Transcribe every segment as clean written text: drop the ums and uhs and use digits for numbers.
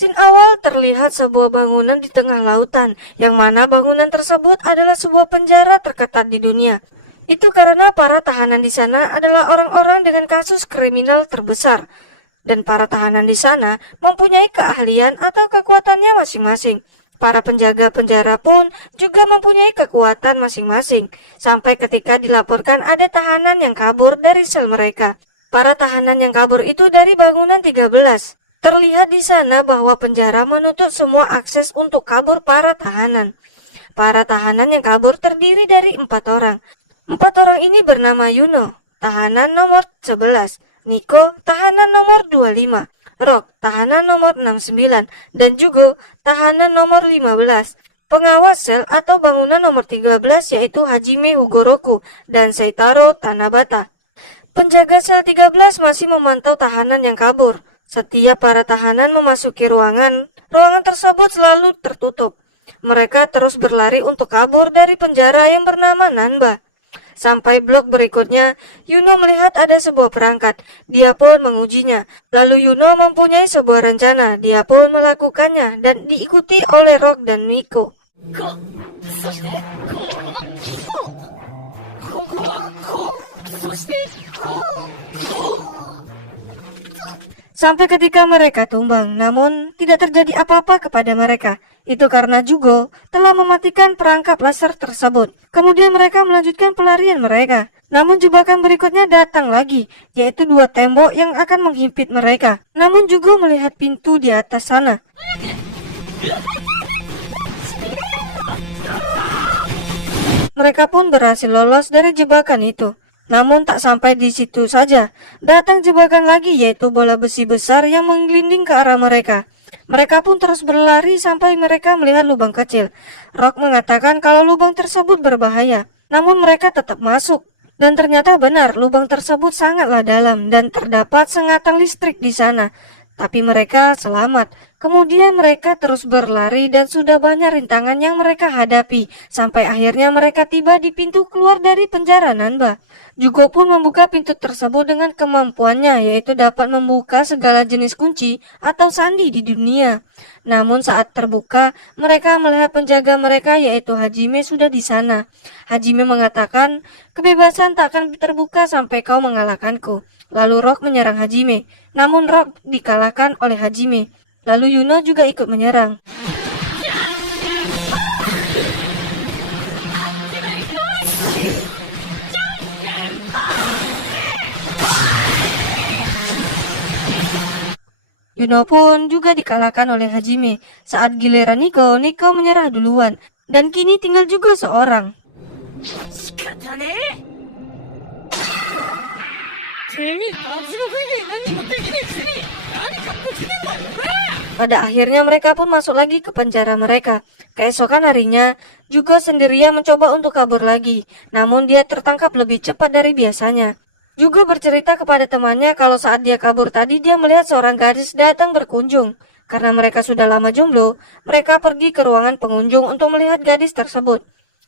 Scene awal terlihat sebuah bangunan di tengah lautan, yang mana bangunan tersebut adalah sebuah penjara terketat di dunia. Itu karena para tahanan di sana adalah orang-orang dengan kasus kriminal terbesar. Dan para tahanan di sana mempunyai keahlian atau kekuatannya masing-masing. Para penjaga penjara pun juga mempunyai kekuatan masing-masing, sampai ketika dilaporkan ada tahanan yang kabur dari sel mereka. Para tahanan yang kabur itu dari bangunan 13. Terlihat di sana bahwa penjara menutup semua akses untuk kabur para tahanan. Para tahanan yang kabur terdiri dari 4 orang. 4 orang ini bernama Yuno, tahanan nomor 11, Nico, tahanan nomor 25, Rock, tahanan nomor 69, dan Jugo, tahanan nomor 15. Pengawas sel atau bangunan nomor 13 yaitu Hajime Hugoroku dan Seitaro Tanabata. Penjaga sel 13 masih memantau tahanan yang kabur. Setiap para tahanan memasuki ruangan tersebut selalu tertutup. Mereka terus berlari untuk kabur dari penjara yang bernama Nanba. Sampai blok berikutnya, Yuno melihat ada sebuah perangkat. Dia pun mengujinya. Lalu Yuno mempunyai sebuah rencana. Dia pun melakukannya dan diikuti oleh Rock dan Nico. Sampai ketika mereka tumbang, namun tidak terjadi apa-apa kepada mereka. Itu karena Jugo telah mematikan perangkap laser tersebut. Kemudian mereka melanjutkan pelarian mereka. Namun jebakan berikutnya datang lagi, yaitu 2 tembok yang akan menghimpit mereka. Namun Jugo melihat pintu di atas sana. Mereka pun berhasil lolos dari jebakan itu. Namun tak sampai di situ saja, datang jebakan lagi yaitu bola besi besar yang menggelinding ke arah mereka. Mereka pun terus berlari sampai mereka melihat lubang kecil. Rock mengatakan kalau lubang tersebut berbahaya, namun mereka tetap masuk. Dan ternyata benar, lubang tersebut sangatlah dalam dan terdapat sengatan listrik di sana. Tapi mereka selamat. Kemudian mereka terus berlari dan sudah banyak rintangan yang mereka hadapi. Sampai akhirnya mereka tiba di pintu keluar dari penjara Nanba. Jugo pun membuka pintu tersebut dengan kemampuannya, yaitu dapat membuka segala jenis kunci atau sandi di dunia. Namun saat terbuka, mereka melihat penjaga mereka yaitu Hajime sudah di sana. Hajime mengatakan, kebebasan tak akan terbuka sampai kau mengalahkanku. Lalu Rock menyerang Hajime, namun Rock dikalahkan oleh Hajime. Lalu Yuno juga ikut menyerang. Yuno pun juga dikalahkan oleh Hajime. Saat giliran Nico menyerah duluan. Dan kini tinggal juga seorang. Pada akhirnya mereka pun masuk lagi ke penjara mereka. Keesokan harinya, Jugo sendirian mencoba untuk kabur lagi. Namun dia tertangkap lebih cepat dari biasanya. Jugo bercerita kepada temannya kalau saat dia kabur tadi dia melihat seorang gadis datang berkunjung. Karena mereka sudah lama jomblo, mereka pergi ke ruangan pengunjung untuk melihat gadis tersebut.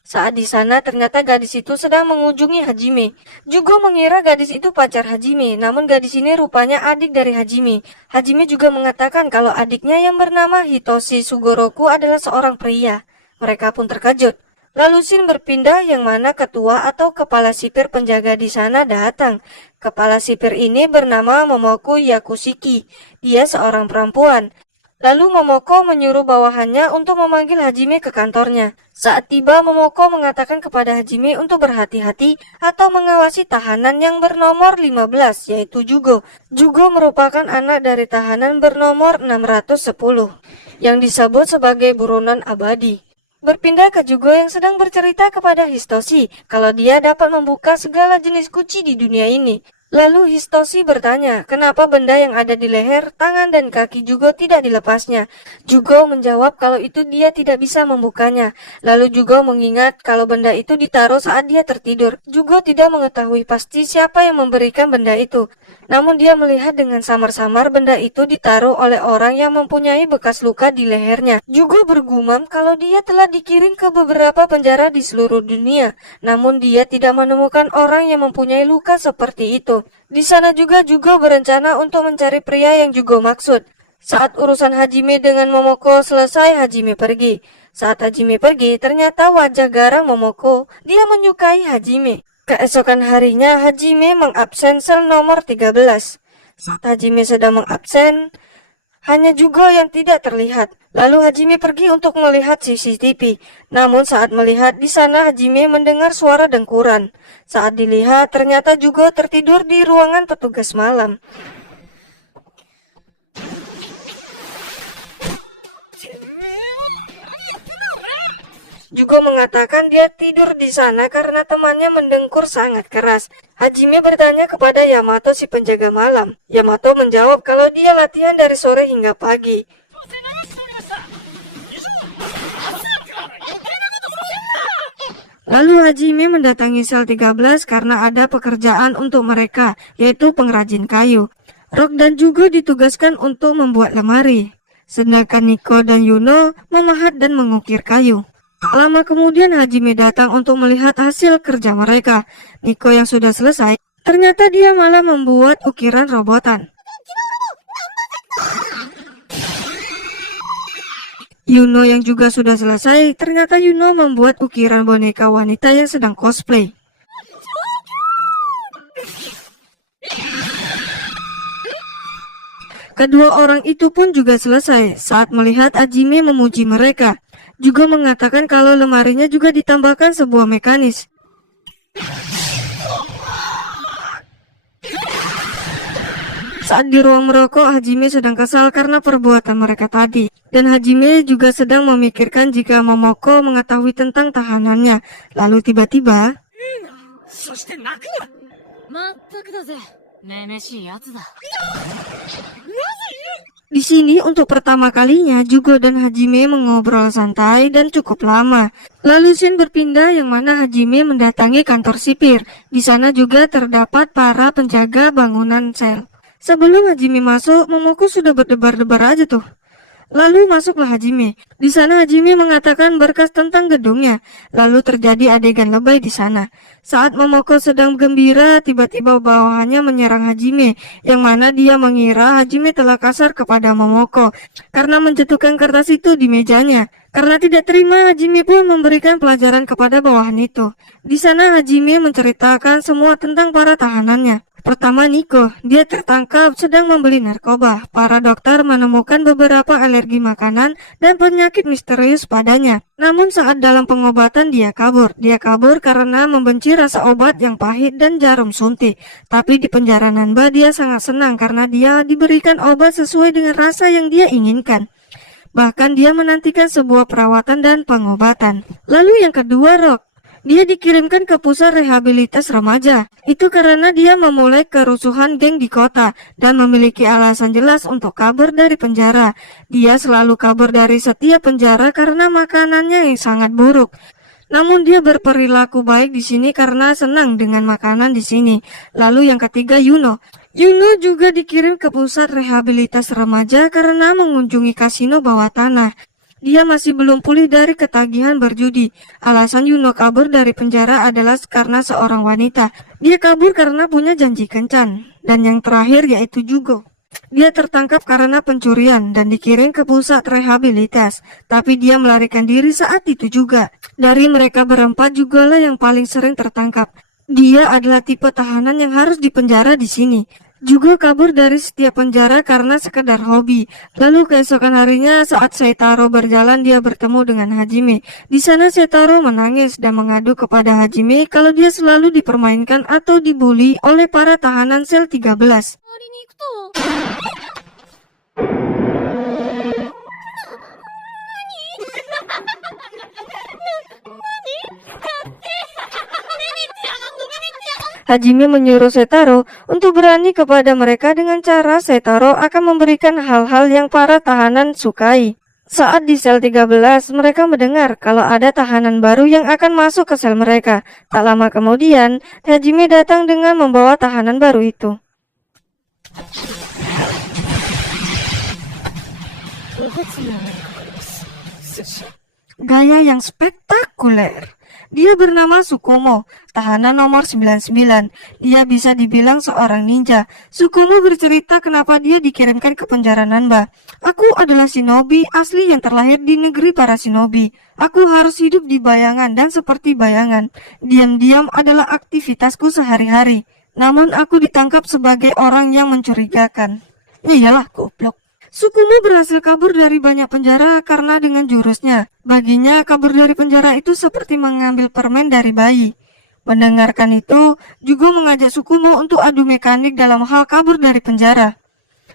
Saat di sana ternyata gadis itu sedang mengunjungi Hajime. Jugo mengira gadis itu pacar Hajime, namun gadis ini rupanya adik dari Hajime. Hajime juga mengatakan kalau adiknya yang bernama Hitoshi Sugoroku adalah seorang pria. Mereka pun terkejut. Lalu scene berpindah yang mana ketua atau kepala sipir penjaga di sana datang. Kepala sipir ini bernama Momoko Yakushiki. Dia seorang perempuan. Lalu Momoko menyuruh bawahannya untuk memanggil Hajime ke kantornya. Saat tiba, Momoko mengatakan kepada Hajime untuk berhati-hati atau mengawasi tahanan yang bernomor 15, yaitu Jugo. Jugo merupakan anak dari tahanan bernomor 610, yang disebut sebagai buronan abadi. Berpindah ke Jugo yang sedang bercerita kepada Hitoshi kalau dia dapat membuka segala jenis kunci di dunia ini. Lalu Hitoshi bertanya, kenapa benda yang ada di leher, tangan, dan kaki Jugo tidak dilepasnya. Jugo menjawab kalau itu dia tidak bisa membukanya. Lalu Jugo mengingat kalau benda itu ditaruh saat dia tertidur. Jugo tidak mengetahui pasti siapa yang memberikan benda itu. Namun dia melihat dengan samar-samar benda itu ditaruh oleh orang yang mempunyai bekas luka di lehernya. Jugo bergumam kalau dia telah dikirim ke beberapa penjara di seluruh dunia. Namun dia tidak menemukan orang yang mempunyai luka seperti itu. Di sana juga Jugo berencana untuk mencari pria yang Jugo maksud. Saat urusan Hajime dengan Momoko selesai, Hajime pergi. Saat Hajime pergi, ternyata wajah garang Momoko. Dia menyukai Hajime. Keesokan harinya, Hajime mengabsen sel nomor 13. Saat Hajime sedang mengabsen, hanya juga yang tidak terlihat. Lalu Hajime pergi untuk melihat CCTV. Namun saat melihat di sana, Hajime mendengar suara dengkuran. Saat dilihat, ternyata juga tertidur di ruangan petugas malam. Juga mengatakan dia tidur di sana karena temannya mendengkur sangat keras. Hajime bertanya kepada Yamato si penjaga malam. Yamato menjawab kalau dia latihan dari sore hingga pagi. Lalu Hajime mendatangi sel 13 karena ada pekerjaan untuk mereka, yaitu pengrajin kayu. Rock dan juga ditugaskan untuk membuat lemari. Sedangkan Nico dan Yuno memahat dan mengukir kayu. Tak lama kemudian Hajime datang untuk melihat hasil kerja mereka. Nico yang sudah selesai, ternyata dia malah membuat ukiran robotan. Yuno yang juga sudah selesai, ternyata Yuno membuat ukiran boneka wanita yang sedang cosplay. Kedua orang itu pun juga selesai saat melihat Hajime memuji mereka. Juga mengatakan kalau lemarinya juga ditambahkan sebuah mekanis. Saat di ruang merokok, Hajime sedang kesal karena perbuatan mereka tadi. Dan Hajime juga sedang memikirkan jika Momoko mengetahui tentang tahanannya. Lalu tiba-tiba... Di sini untuk pertama kalinya Jugo dan Hajime mengobrol santai dan cukup lama. Lalu scene berpindah yang mana Hajime mendatangi kantor sipir. Di sana juga terdapat para penjaga bangunan sel. Sebelum Hajime masuk, Momoko sudah berdebar-debar aja tuh. Lalu masuklah Hajime. Di sana Hajime mengatakan berkas tentang gedungnya. Lalu terjadi adegan lebay di sana. Saat Momoko sedang gembira, tiba-tiba bawahannya menyerang Hajime, yang mana dia mengira Hajime telah kasar kepada Momoko karena menjatuhkan kertas itu di mejanya. Karena tidak terima, Hajime pun memberikan pelajaran kepada bawahan itu. Di sana Hajime menceritakan semua tentang para tahanannya. Pertama Nico, dia tertangkap sedang membeli narkoba. Para dokter menemukan beberapa alergi makanan dan penyakit misterius padanya. Namun saat dalam pengobatan dia kabur. Dia kabur karena membenci rasa obat yang pahit dan jarum suntik. Tapi di penjara Nanba dia sangat senang karena dia diberikan obat sesuai dengan rasa yang dia inginkan. Bahkan dia menantikan sebuah perawatan dan pengobatan. Lalu yang kedua Rock. Dia dikirimkan ke pusat rehabilitas remaja. Itu karena dia memulai kerusuhan geng di kota dan memiliki alasan jelas untuk kabur dari penjara. Dia selalu kabur dari setiap penjara karena makanannya yang sangat buruk. Namun dia berperilaku baik di sini karena senang dengan makanan di sini. Lalu yang ketiga Yuno. Yuno juga dikirim ke pusat rehabilitas remaja karena mengunjungi kasino bawah tanah. Dia masih belum pulih dari ketagihan berjudi. Alasan Yuno kabur dari penjara adalah karena seorang wanita. Dia kabur karena punya janji kencan. Dan yang terakhir yaitu Jugo. Dia tertangkap karena pencurian dan dikirim ke pusat rehabilitas. Tapi dia melarikan diri saat itu juga. Dari mereka berempat jugalah yang paling sering tertangkap. Dia adalah tipe tahanan yang harus dipenjara di sini. Juga kabur dari setiap penjara karena sekedar hobi. Lalu keesokan harinya saat Seitaro berjalan dia bertemu dengan Hajime. Di sana Seitaro menangis dan mengadu kepada Hajime kalau dia selalu dipermainkan atau dibully oleh para tahanan sel 13. Hajime menyuruh Seitaro untuk berani kepada mereka dengan cara Seitaro akan memberikan hal-hal yang para tahanan sukai. Saat di sel 13, mereka mendengar kalau ada tahanan baru yang akan masuk ke sel mereka. Tak lama kemudian, Hajime datang dengan membawa tahanan baru itu. Gaya yang spektakuler. Dia bernama Sukumo, tahanan nomor 99. Dia bisa dibilang seorang ninja. Sukumo bercerita kenapa dia dikirimkan ke penjara Nanba. Aku adalah shinobi asli yang terlahir di negeri para shinobi. Aku harus hidup di bayangan dan seperti bayangan. Diam-diam adalah aktivitasku sehari-hari. Namun aku ditangkap sebagai orang yang mencurigakan. Iyalah, goblok. Sukumo berhasil kabur dari banyak penjara karena dengan jurusnya. Baginya kabur dari penjara itu seperti mengambil permen dari bayi. Mendengarkan itu, Jugo mengajak Sukumo untuk adu mekanik dalam hal kabur dari penjara.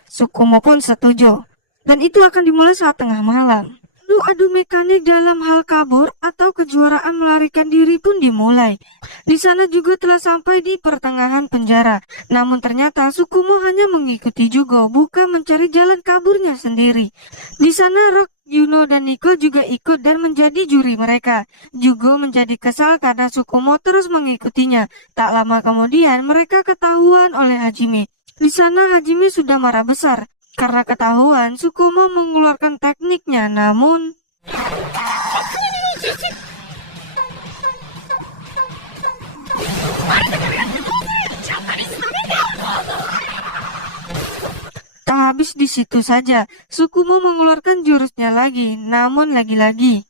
Sukumo pun setuju. Dan itu akan dimulai saat tengah malam. Lalu adu mekanik dalam hal kabur atau kejuaraan melarikan diri pun dimulai. Di sana juga telah sampai di pertengahan penjara. Namun ternyata Sukumo hanya mengikuti Jugo, bukan mencari jalan kaburnya sendiri. Di sana Rock, Yuno, dan Nico juga ikut dan menjadi juri mereka. Jugo menjadi kesal karena Sukumo terus mengikutinya. Tak lama kemudian mereka ketahuan oleh Hajime. Di sana Hajime sudah marah besar. Karena ketahuan, Sukumo mengeluarkan tekniknya, namun... Tak habis di situ saja, Sukumo mengeluarkan jurusnya lagi, namun lagi-lagi.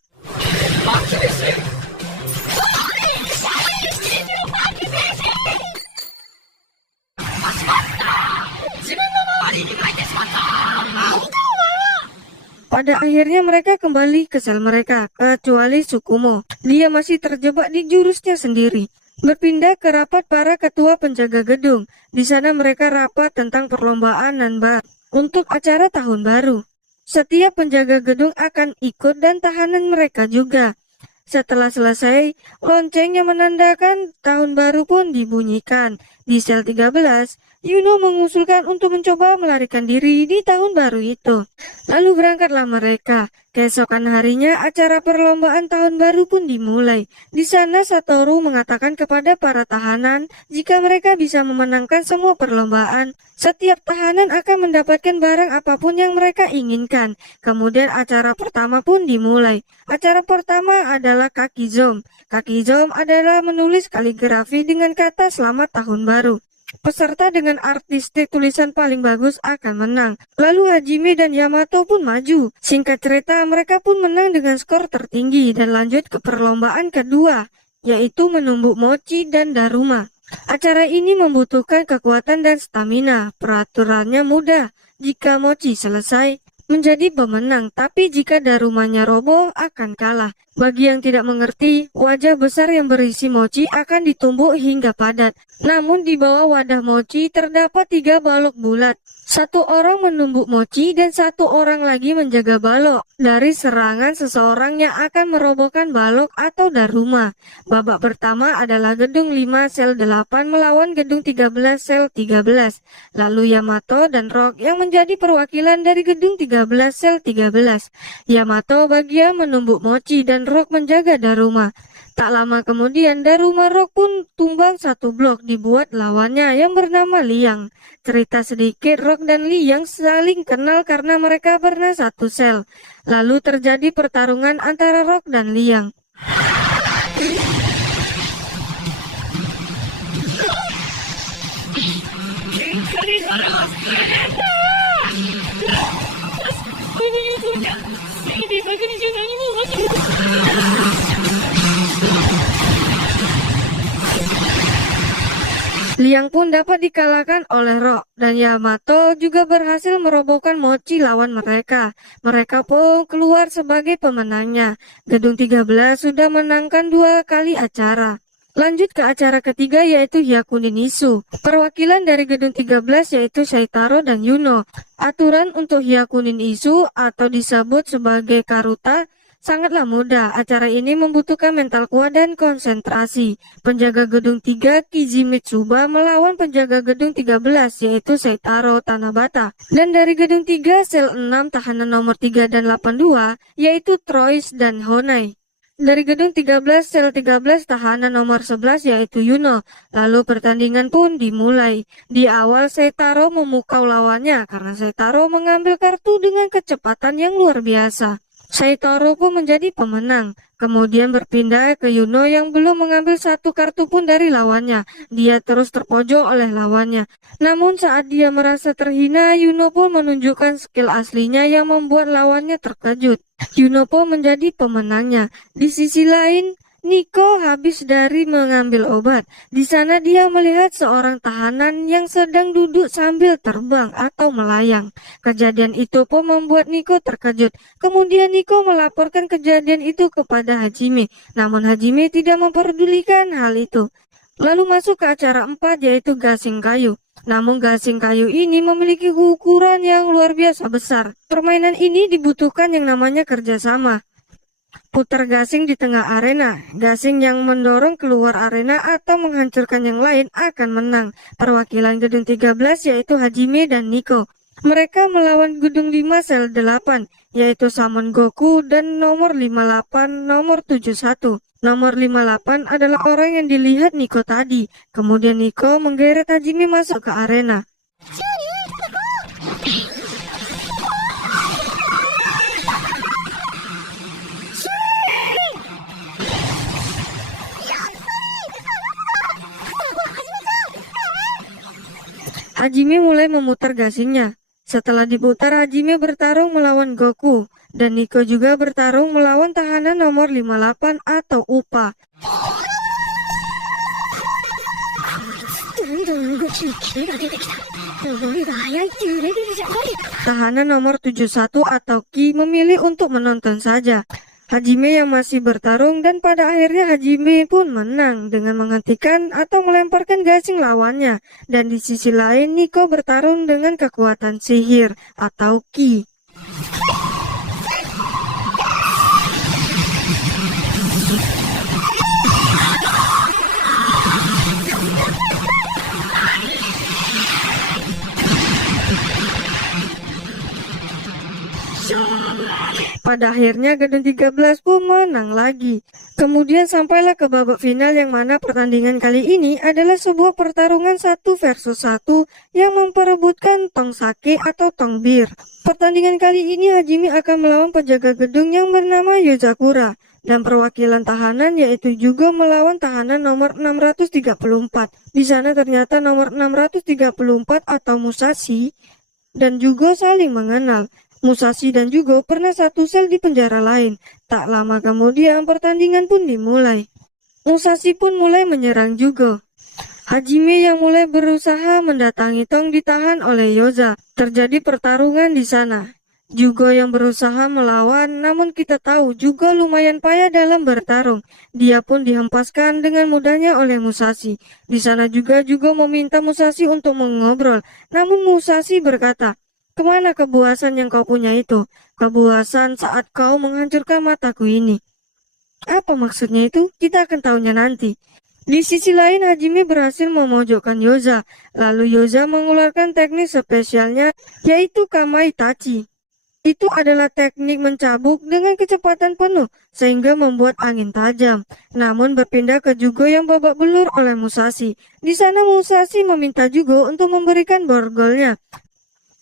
Pada akhirnya mereka kembali ke sel mereka, kecuali Sukumo. Dia masih terjebak di jurusnya sendiri. Berpindah ke rapat para ketua penjaga gedung. Di sana mereka rapat tentang perlombaan Nanba untuk acara tahun baru. Setiap penjaga gedung akan ikut dan tahanan mereka juga. Setelah selesai, lonceng yang menandakan tahun baru pun dibunyikan. Di sel 13, Yuno mengusulkan untuk mencoba melarikan diri di tahun baru itu. Lalu berangkatlah mereka. Keesokan harinya acara perlombaan tahun baru pun dimulai. Di sana Satoru mengatakan kepada para tahanan jika mereka bisa memenangkan semua perlombaan, setiap tahanan akan mendapatkan barang apapun yang mereka inginkan. Kemudian acara pertama pun dimulai. Acara pertama adalah Kakizom. Kakizom adalah menulis kaligrafi dengan kata selamat tahun baru. Peserta dengan artistik tulisan paling bagus akan menang. Lalu Hajime dan Yamato pun maju. Singkat cerita, mereka pun menang dengan skor tertinggi dan lanjut ke perlombaan kedua, yaitu menumbuk mochi dan daruma. Acara ini membutuhkan kekuatan dan stamina. Peraturannya mudah. Jika mochi selesai, menjadi pemenang, tapi jika darumanya roboh akan kalah. Bagi yang tidak mengerti, wajah besar yang berisi mochi akan ditumbuk hingga padat. Namun di bawah wadah mochi terdapat 3 balok bulat. Satu orang menumbuk mochi dan satu orang lagi menjaga balok dari serangan seseorang yang akan merobohkan balok atau daruma. Babak pertama adalah gedung 5 sel 8 melawan gedung 13 sel 13. Lalu Yamato dan Rock yang menjadi perwakilan dari gedung 13 sel 13. Yamato bagian menumbuk mochi dan Rock menjaga daruma. Tak lama kemudian Daruma Rock pun tumbang satu blok dibuat lawannya yang bernama Liang. Cerita sedikit, Rock dan Liang saling kenal karena mereka pernah satu sel. Lalu terjadi pertarungan antara Rock dan Liang. Liang pun dapat dikalahkan oleh Rock dan Yamato juga berhasil merobohkan mochi lawan mereka. Mereka pun keluar sebagai pemenangnya. Gedung 13 sudah menangkan 2 kali acara. Lanjut ke acara ketiga yaitu Hyakunin Isu. Perwakilan dari gedung 13 yaitu Seitaro dan Yuno. Aturan untuk Hyakunin Isu atau disebut sebagai Karuta sangatlah mudah. Acara ini membutuhkan mental kuat dan konsentrasi. Penjaga gedung 3 Kizimitsuba melawan penjaga gedung 13 yaitu Seitaro Tanabata. Dan dari gedung 3 sel 6 tahanan nomor 3 dan 82 yaitu Trois dan Honai. Dari gedung 13 sel 13 tahanan nomor 11 yaitu Yuno. Lalu pertandingan pun dimulai. Di awal Seitaro memukau lawannya karena Seitaro mengambil kartu dengan kecepatan yang luar biasa. Saitoro pun menjadi pemenang, kemudian berpindah ke Yuno yang belum mengambil satu kartu pun dari lawannya. Dia terus terpojok oleh lawannya. Namun saat dia merasa terhina, Yuno pun menunjukkan skill aslinya yang membuat lawannya terkejut. Yuno pun menjadi pemenangnya. Di sisi lain, Nico habis dari mengambil obat. Di sana dia melihat seorang tahanan yang sedang duduk sambil terbang atau melayang. Kejadian itu pun membuat Nico terkejut. Kemudian Nico melaporkan kejadian itu kepada Hajime. Namun Hajime tidak memperdulikan hal itu. Lalu masuk ke acara 4 yaitu gasing kayu. Namun gasing kayu ini memiliki ukuran yang luar biasa besar. Permainan ini dibutuhkan yang namanya kerjasama. Putar gasing di tengah arena. Gasing yang mendorong keluar arena atau menghancurkan yang lain akan menang. Perwakilan gedung 13 yaitu Hajime dan Nico. Mereka melawan gedung 5 sel 8 yaitu Samon Goku dan nomor 58 nomor 71. Nomor 58 adalah orang yang dilihat Nico tadi. Kemudian Nico menggeret Hajime masuk ke arena. Hajime mulai memutar gasingnya. Setelah diputar, Hajime bertarung melawan Goku. Dan Nico juga bertarung melawan tahanan nomor 58 atau Upa. Tahanan nomor 71 atau Ki memilih untuk menonton saja. Hajime yang masih bertarung dan pada akhirnya Hajime pun menang dengan menghentikan atau melemparkan gasing lawannya. Dan di sisi lain Nico bertarung dengan kekuatan sihir atau Ki. Pada akhirnya gedung 13 pun menang lagi. Kemudian sampailah ke babak final yang mana pertandingan kali ini adalah sebuah pertarungan 1 versus 1 yang memperebutkan tong sake atau tong bir. Pertandingan kali ini Hajime akan melawan penjaga gedung yang bernama Yozakura. Dan perwakilan tahanan yaitu juga melawan tahanan nomor 634. Di sana ternyata nomor 634 atau Musashi dan juga saling mengenal. Musashi dan Jugo pernah satu sel di penjara lain. Tak lama kemudian pertandingan pun dimulai. Musashi pun mulai menyerang Jugo. Hajime yang mulai berusaha mendatangi Tong ditahan oleh Yoza. Terjadi pertarungan di sana. Jugo yang berusaha melawan, namun kita tahu Jugo lumayan payah dalam bertarung. Dia pun dihempaskan dengan mudahnya oleh Musashi. Di sana juga Jugo meminta Musashi untuk mengobrol. Namun Musashi berkata, "Kemana kepuasan yang kau punya itu? Kepuasan saat kau menghancurkan mataku ini." Apa maksudnya itu? Kita akan tahunya nanti. Di sisi lain Hajime berhasil memojokkan Yoza. Lalu Yoza mengeluarkan teknik spesialnya yaitu Kamai Tachi. Itu adalah teknik mencabuk dengan kecepatan penuh sehingga membuat angin tajam. Namun berpindah ke Jugo yang babak belur oleh Musashi. Di sana Musashi meminta Jugo untuk memberikan borgolnya.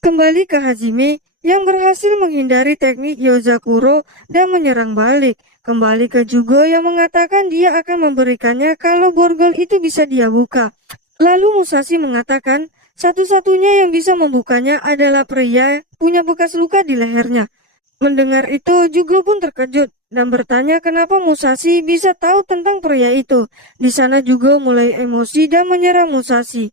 Kembali ke Hajime yang berhasil menghindari teknik Yozakuro dan menyerang balik. Kembali ke Jugo yang mengatakan dia akan memberikannya kalau borgol itu bisa dia buka. Lalu Musashi mengatakan satu-satunya yang bisa membukanya adalah pria punya bekas luka di lehernya. Mendengar itu Jugo pun terkejut dan bertanya kenapa Musashi bisa tahu tentang pria itu. Di sana Jugo mulai emosi dan menyerang Musashi.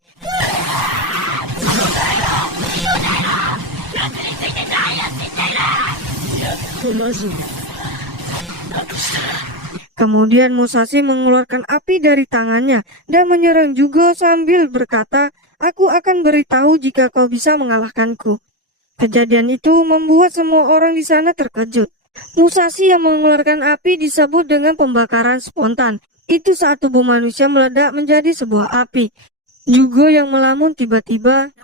Kemudian Musashi mengeluarkan api dari tangannya dan menyerang Jugo sambil berkata, "Aku akan beritahu jika kau bisa mengalahkanku." Kejadian itu membuat semua orang di sana terkejut. Musashi yang mengeluarkan api disebut dengan pembakaran spontan. Itu saat tubuh manusia meledak menjadi sebuah api. Jugo yang melamun tiba-tiba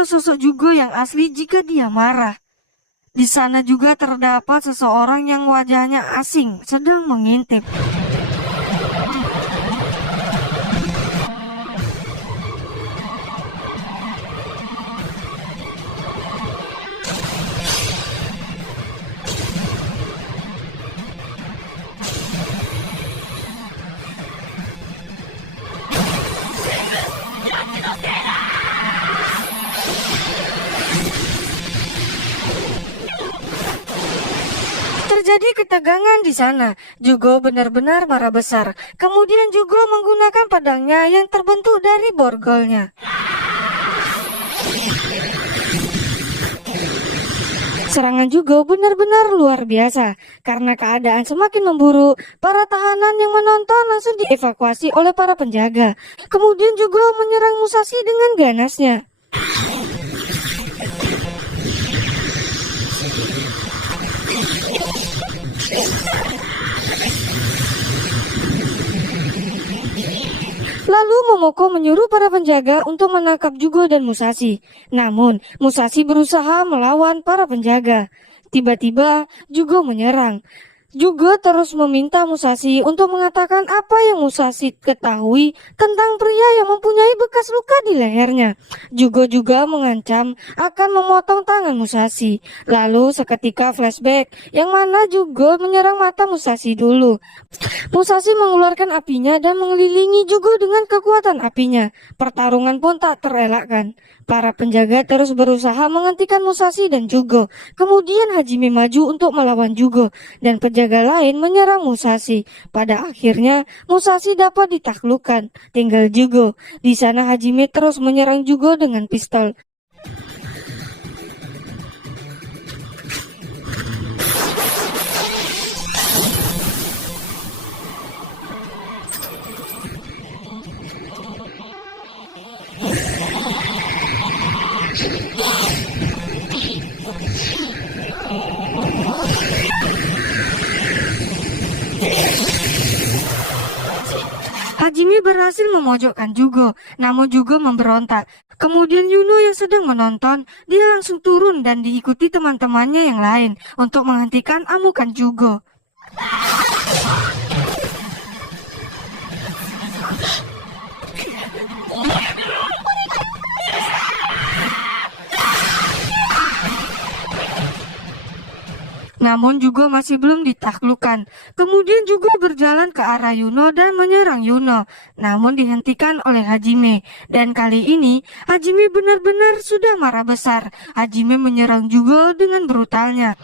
itulah sosok Jugo yang asli jika dia marah. Di sana juga terdapat seseorang yang wajahnya asing sedang mengintip. Terjadi ketegangan di sana. Jugo benar-benar marah besar. Kemudian Jugo menggunakan pedangnya yang terbentuk dari borgolnya. Serangan Jugo benar-benar luar biasa. Karena keadaan semakin memburuk, para tahanan yang menonton langsung dievakuasi oleh para penjaga. Kemudian Jugo menyerang Musashi dengan ganasnya. Lalu Momoko menyuruh para penjaga untuk menangkap Jugo dan Musashi. Namun, Musashi berusaha melawan para penjaga. Tiba-tiba, Jugo menyerang. Jugo terus meminta Musashi untuk mengatakan apa yang Musashi ketahui tentang pria yang mempunyai bekas luka di lehernya. Jugo juga mengancam akan memotong tangan Musashi. Lalu seketika flashback yang mana Jugo menyerang mata Musashi dulu. Musashi mengeluarkan apinya dan mengelilingi Jugo dengan kekuatan apinya. Pertarungan pun tak terelakkan. Para penjaga terus berusaha menghentikan Musashi dan Jugo. Kemudian Hajime maju untuk melawan Jugo dan penjaga lain menyerang Musashi. Pada akhirnya Musashi dapat ditaklukkan. Tinggal Jugo. Di sana Hajime terus menyerang Jugo dengan pistol. Hajime berhasil memojokkan Jugo, namun Jugo memberontak. Kemudian Yuno yang sedang menonton, dia langsung turun dan diikuti teman-temannya yang lain untuk menghentikan amukan Jugo. Namun Jugo masih belum ditaklukkan. Kemudian Jugo berjalan ke arah Yuno dan menyerang Yuno, namun dihentikan oleh Hajime. Dan kali ini Hajime benar-benar sudah marah besar. Hajime menyerang Jugo dengan brutalnya.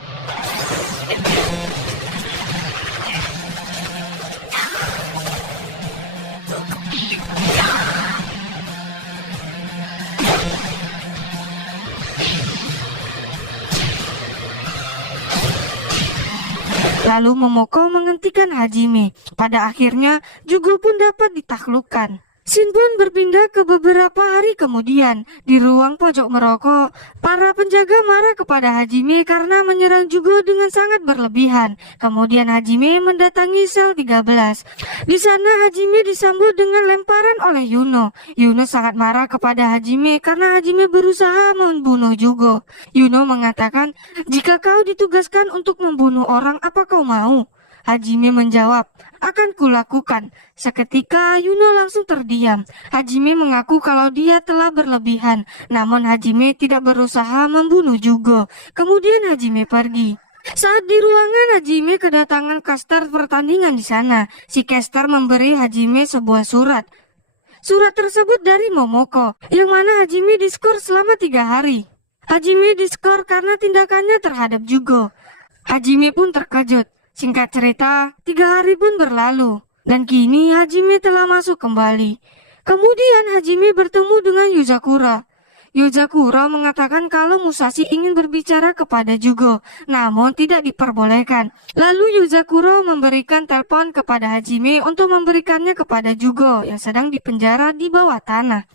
Lalu Momoko menghentikan Hajime. Pada akhirnya Jugo pun dapat ditaklukkan. Scene pun berpindah ke beberapa hari kemudian. Di ruang pojok merokok, para penjaga marah kepada Hajime karena menyerang Jugo dengan sangat berlebihan. Kemudian Hajime mendatangi sel 13. Di sana Hajime disambut dengan lemparan oleh Yuno. Yuno sangat marah kepada Hajime karena Hajime berusaha membunuh Jugo. Yuno mengatakan, "Jika kau ditugaskan untuk membunuh orang, apa kau mau?" Hajime menjawab, "Akan kulakukan." Seketika Yuno langsung terdiam. Hajime mengaku kalau dia telah berlebihan, namun Hajime tidak berusaha membunuh Jugo. Kemudian Hajime pergi. Saat di ruangan, Hajime kedatangan caster pertandingan di sana. Si caster memberi Hajime sebuah surat. Surat tersebut dari Momoko, yang mana Hajime diskor selama 3 hari. Hajime diskor karena tindakannya terhadap Jugo. Hajime pun terkejut. Singkat cerita, 3 hari pun berlalu, dan kini Hajime telah masuk kembali. Kemudian Hajime bertemu dengan Yuzakura. Yuzakura mengatakan kalau Musashi ingin berbicara kepada Jugo, namun tidak diperbolehkan. Lalu Yuzakura memberikan telepon kepada Hajime untuk memberikannya kepada Jugo yang sedang dipenjara di bawah tanah.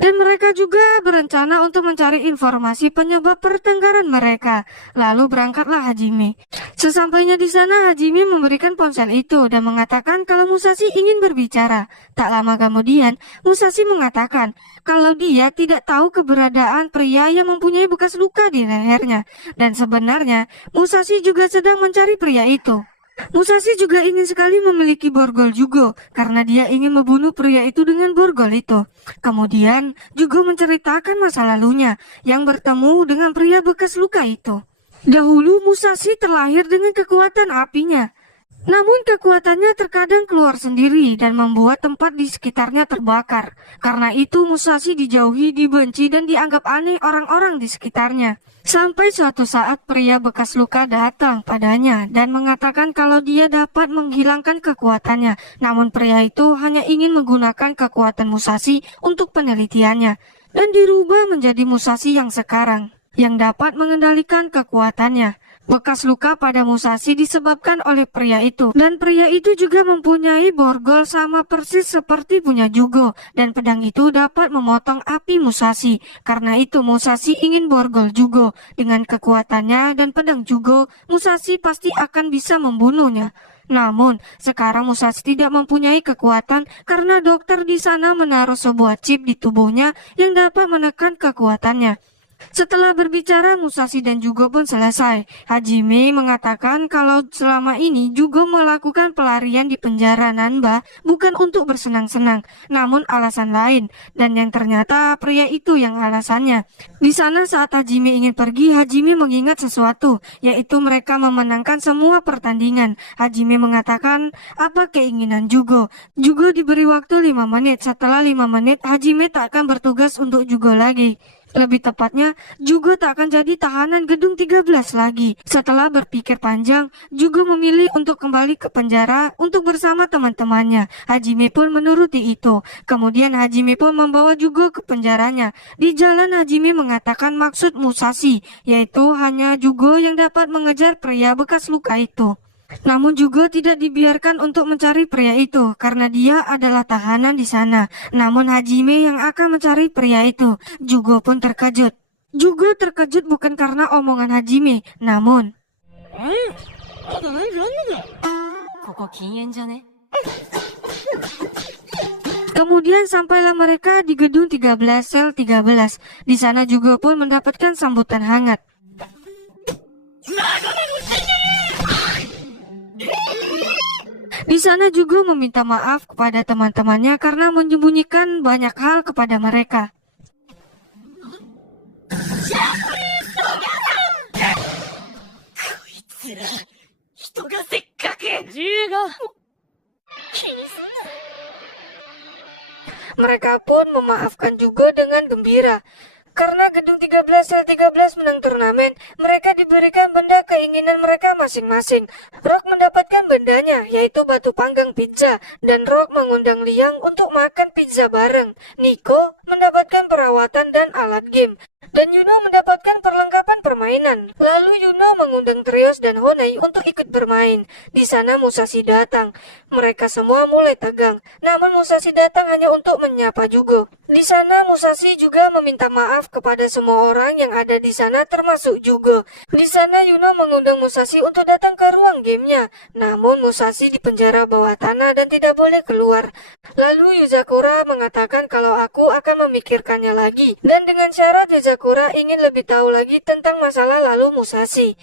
Dan mereka juga berencana untuk mencari informasi penyebab pertengkaran mereka. Lalu berangkatlah Hajime. Sesampainya di sana, Hajime memberikan ponsel itu dan mengatakan kalau Musashi ingin berbicara. Tak lama kemudian, Musashi mengatakan kalau dia tidak tahu keberadaan pria yang mempunyai bekas luka di lehernya. Dan sebenarnya, Musashi juga sedang mencari pria itu. Musashi juga ingin sekali memiliki borgol Jugo karena dia ingin membunuh pria itu dengan borgol itu. Kemudian Jugo menceritakan masa lalunya yang bertemu dengan pria bekas luka itu. Dahulu Musashi terlahir dengan kekuatan apinya. Namun kekuatannya terkadang keluar sendiri dan membuat tempat di sekitarnya terbakar. Karena itu Musashi dijauhi, dibenci dan dianggap aneh orang-orang di sekitarnya. Sampai suatu saat pria bekas luka datang padanya dan mengatakan kalau dia dapat menghilangkan kekuatannya. Namun pria itu hanya ingin menggunakan kekuatan Musashi untuk penelitiannya dan dirubah menjadi Musashi yang sekarang, yang dapat mengendalikan kekuatannya. Bekas luka pada Musashi disebabkan oleh pria itu, dan pria itu juga mempunyai borgol sama persis seperti punya Jugo, dan pedang itu dapat memotong api Musashi. Karena itu Musashi ingin borgol Jugo. Dengan kekuatannya dan pedang Jugo, Musashi pasti akan bisa membunuhnya. Namun, sekarang Musashi tidak mempunyai kekuatan karena dokter di sana menaruh sebuah chip di tubuhnya yang dapat menekan kekuatannya. Setelah berbicara, Musashi dan Jugo pun selesai. Hajime mengatakan kalau selama ini Jugo melakukan pelarian di penjara Nanba bukan untuk bersenang-senang, namun alasan lain. Dan yang ternyata pria itu yang alasannya. Di sana saat Hajime ingin pergi, Hajime mengingat sesuatu, yaitu mereka memenangkan semua pertandingan. Hajime mengatakan apa keinginan Jugo. Jugo diberi waktu 5 menit. Setelah 5 menit, Hajime tak akan bertugas untuk Jugo lagi. Lebih tepatnya, Jugo tak akan jadi tahanan gedung 13 lagi. Setelah berpikir panjang, Jugo memilih untuk kembali ke penjara untuk bersama teman-temannya. Hajime pun menuruti itu. Kemudian Hajime pun membawa Jugo ke penjaranya. Di jalan Hajime mengatakan maksud Musashi, yaitu hanya Jugo yang dapat mengejar pria bekas luka itu. Namun Jugo tidak dibiarkan untuk mencari pria itu karena dia adalah tahanan di sana. Namun Hajime yang akan mencari pria itu. Jugo pun terkejut. Jugo terkejut bukan karena omongan Hajime, namun kemudian sampailah mereka di gedung 13 sel 13. Di sana Jugo pun mendapatkan sambutan hangat. Di sana Jugo meminta maaf kepada teman-temannya karena menyembunyikan banyak hal kepada mereka. Mereka pun memaafkan Jugo dengan gembira. Karena gedung 13 sel 13 menang turnamen, mereka diberikan benda keinginan mereka masing-masing. Rock mendapatkan bendanya, yaitu batu panggang pizza, dan Rock mengundang Liang untuk makan pizza bareng. Nico mendapatkan perawatan dan alat game, dan Yuno mendapatkan perlengkapan permainan. Lalu Yuno mengundang Trios dan Honai untuk ikut bermain. Di sana Musashi datang. Mereka semua mulai tegang, namun Musashi datang hanya untuk menyapa Jugo. Di sana Musashi juga meminta maaf kepada semua orang yang ada di sana termasuk Jugo. Di sana Yuno mengundang Musashi untuk datang ke ruang gamenya. Namun Musashi dipenjara bawah tanah dan tidak boleh keluar. Lalu Yuzakura mengatakan kalau aku akan memikirkannya lagi. Dan dengan syarat Yuzakura ingin lebih tahu lagi tentang masalah lalu Musashi.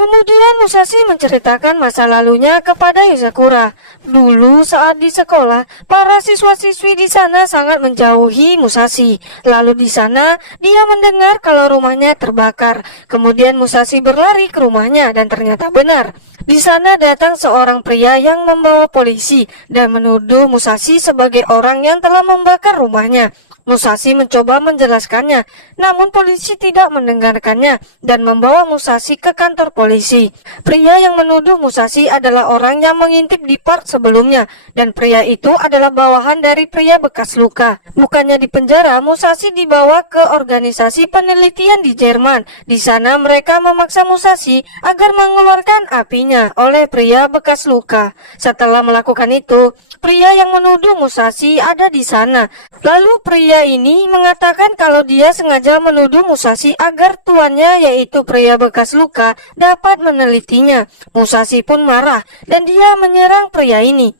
Kemudian Musashi menceritakan masa lalunya kepada Yuzakura. Dulu saat di sekolah, para siswa-siswi di sana sangat menjauhi Musashi. Lalu di sana, dia mendengar kalau rumahnya terbakar. Kemudian Musashi berlari ke rumahnya dan ternyata benar. Di sana datang seorang pria yang membawa polisi dan menuduh Musashi sebagai orang yang telah membakar rumahnya. Musashi mencoba menjelaskannya, namun polisi tidak mendengarkannya dan membawa Musashi ke kantor polisi. Pria yang menuduh Musashi adalah orang yang mengintip di part sebelumnya, dan pria itu adalah bawahan dari pria bekas luka. Bukannya di penjara, Musashi dibawa ke organisasi penelitian di Jerman. Di sana mereka memaksa Musashi agar mengeluarkan apinya oleh pria bekas luka. Setelah melakukan itu, pria yang menuduh Musashi ada di sana. Lalu pria ini mengatakan kalau dia sengaja menuduh Musashi agar tuannya, yaitu pria bekas luka, dapat menelitinya. Musashi pun marah dan dia menyerang pria ini.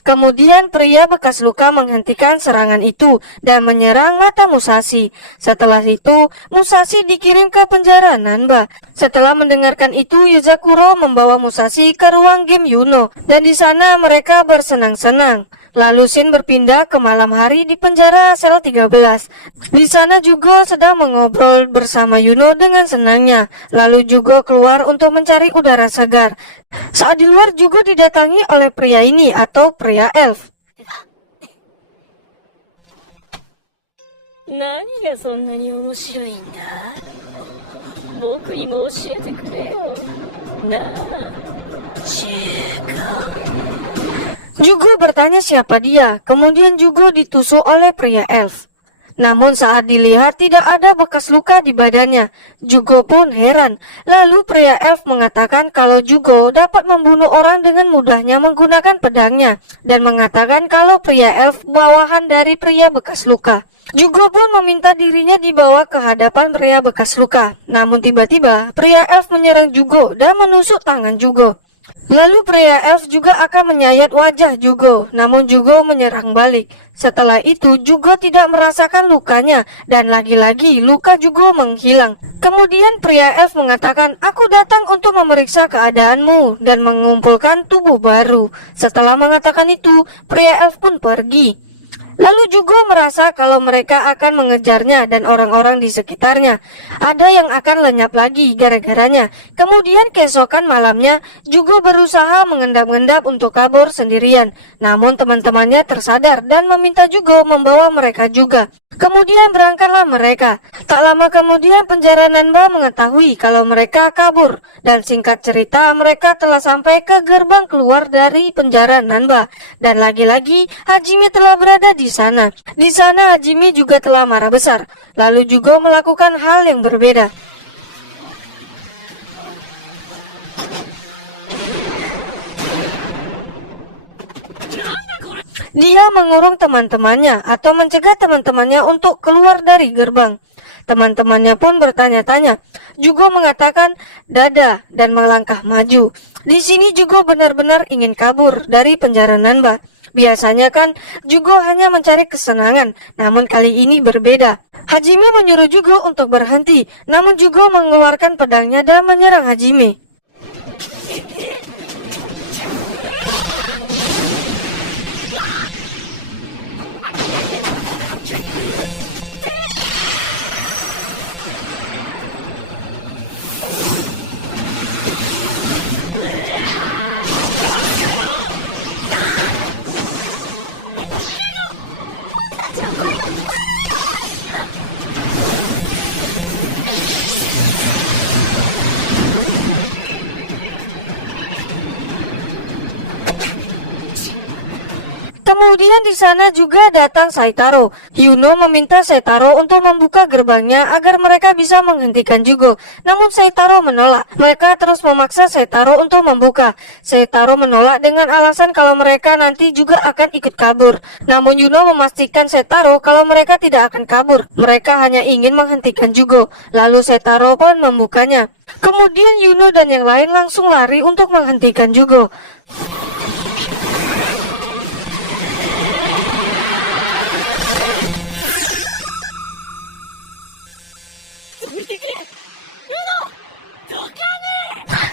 Kemudian pria bekas luka menghentikan serangan itu dan menyerang mata Musashi. Setelah itu, Musashi dikirim ke penjara Nanba. Setelah mendengarkan itu, Yuzakuro membawa Musashi ke ruang game Yuno, dan di sana mereka bersenang-senang. Lalu Shin berpindah ke malam hari di penjara sel 13. Di sana Jugo sedang mengobrol bersama Yuno dengan senangnya. Lalu Jugo keluar untuk mencari udara segar. Saat di luar Jugo didatangi oleh pria ini atau pria elf. 何がそんなに面白いんだ？僕にも教えてくれよ。なあ、シュガー。 Jugo bertanya siapa dia, kemudian Jugo ditusuk oleh pria elf. Namun saat dilihat tidak ada bekas luka di badannya. Jugo pun heran. Lalu pria elf mengatakan kalau Jugo dapat membunuh orang dengan mudahnya menggunakan pedangnya, dan mengatakan kalau pria elf bawahan dari pria bekas luka. Jugo pun meminta dirinya dibawa ke hadapan pria bekas luka. Namun tiba-tiba pria elf menyerang Jugo dan menusuk tangan Jugo. Lalu pria elf juga akan menyayat wajah Jugo, namun Jugo menyerang balik. Setelah itu Jugo tidak merasakan lukanya, dan lagi-lagi luka Jugo menghilang. Kemudian pria elf mengatakan, aku datang untuk memeriksa keadaanmu dan mengumpulkan tubuh baru. Setelah mengatakan itu, pria elf pun pergi. Lalu Jugo merasa kalau mereka akan mengejarnya dan orang-orang di sekitarnya. Ada yang akan lenyap lagi gara-garanya. Kemudian keesokan malamnya, Jugo berusaha mengendap-endap untuk kabur sendirian. Namun teman-temannya tersadar dan meminta Jugo membawa mereka juga. Kemudian berangkatlah mereka. Tak lama kemudian penjara Nanba mengetahui kalau mereka kabur. Dan singkat cerita mereka telah sampai ke gerbang keluar dari penjara Nanba. Dan lagi-lagi Hajime telah berada di sana. Di sana Hajime juga telah marah besar. Lalu juga melakukan hal yang berbeda. Dia mengurung teman-temannya atau mencegah teman-temannya untuk keluar dari gerbang. Teman-temannya pun bertanya-tanya. Jugo mengatakan dada dan melangkah maju. Di sini Jugo benar-benar ingin kabur dari penjara Nanba. Biasanya kan Jugo hanya mencari kesenangan, namun kali ini berbeda. Hajime menyuruh Jugo untuk berhenti, namun Jugo mengeluarkan pedangnya dan menyerang Hajime. Kemudian di sana juga datang Saitaro. Yuno meminta Saitaro untuk membuka gerbangnya agar mereka bisa menghentikan Jugo. Namun Saitaro menolak. Mereka terus memaksa Saitaro untuk membuka. Saitaro menolak dengan alasan kalau mereka nanti juga akan ikut kabur. Namun Yuno memastikan Saitaro kalau mereka tidak akan kabur. Mereka hanya ingin menghentikan Jugo. Lalu Saitaro pun membukanya. Kemudian Yuno dan yang lain langsung lari untuk menghentikan Jugo.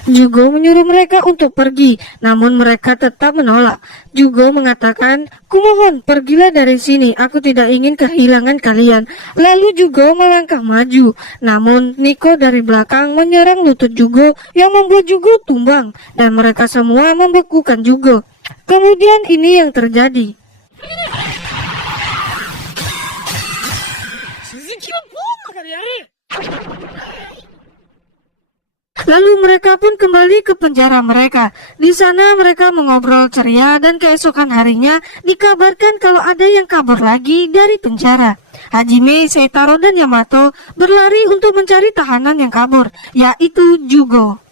Jugo menyuruh mereka untuk pergi, namun mereka tetap menolak. Jugo mengatakan, "Kumohon, pergilah dari sini, aku tidak ingin kehilangan kalian." Lalu Jugo melangkah maju, namun Niko dari belakang menyerang lutut Jugo yang membuat Jugo tumbang, dan mereka semua membekukan Jugo. Kemudian ini yang terjadi. Lalu mereka pun kembali ke penjara mereka. Di sana mereka mengobrol ceria dan keesokan harinya dikabarkan kalau ada yang kabur lagi dari penjara. Hajime, Seitaro, dan Yamato berlari untuk mencari tahanan yang kabur, yaitu Jugo.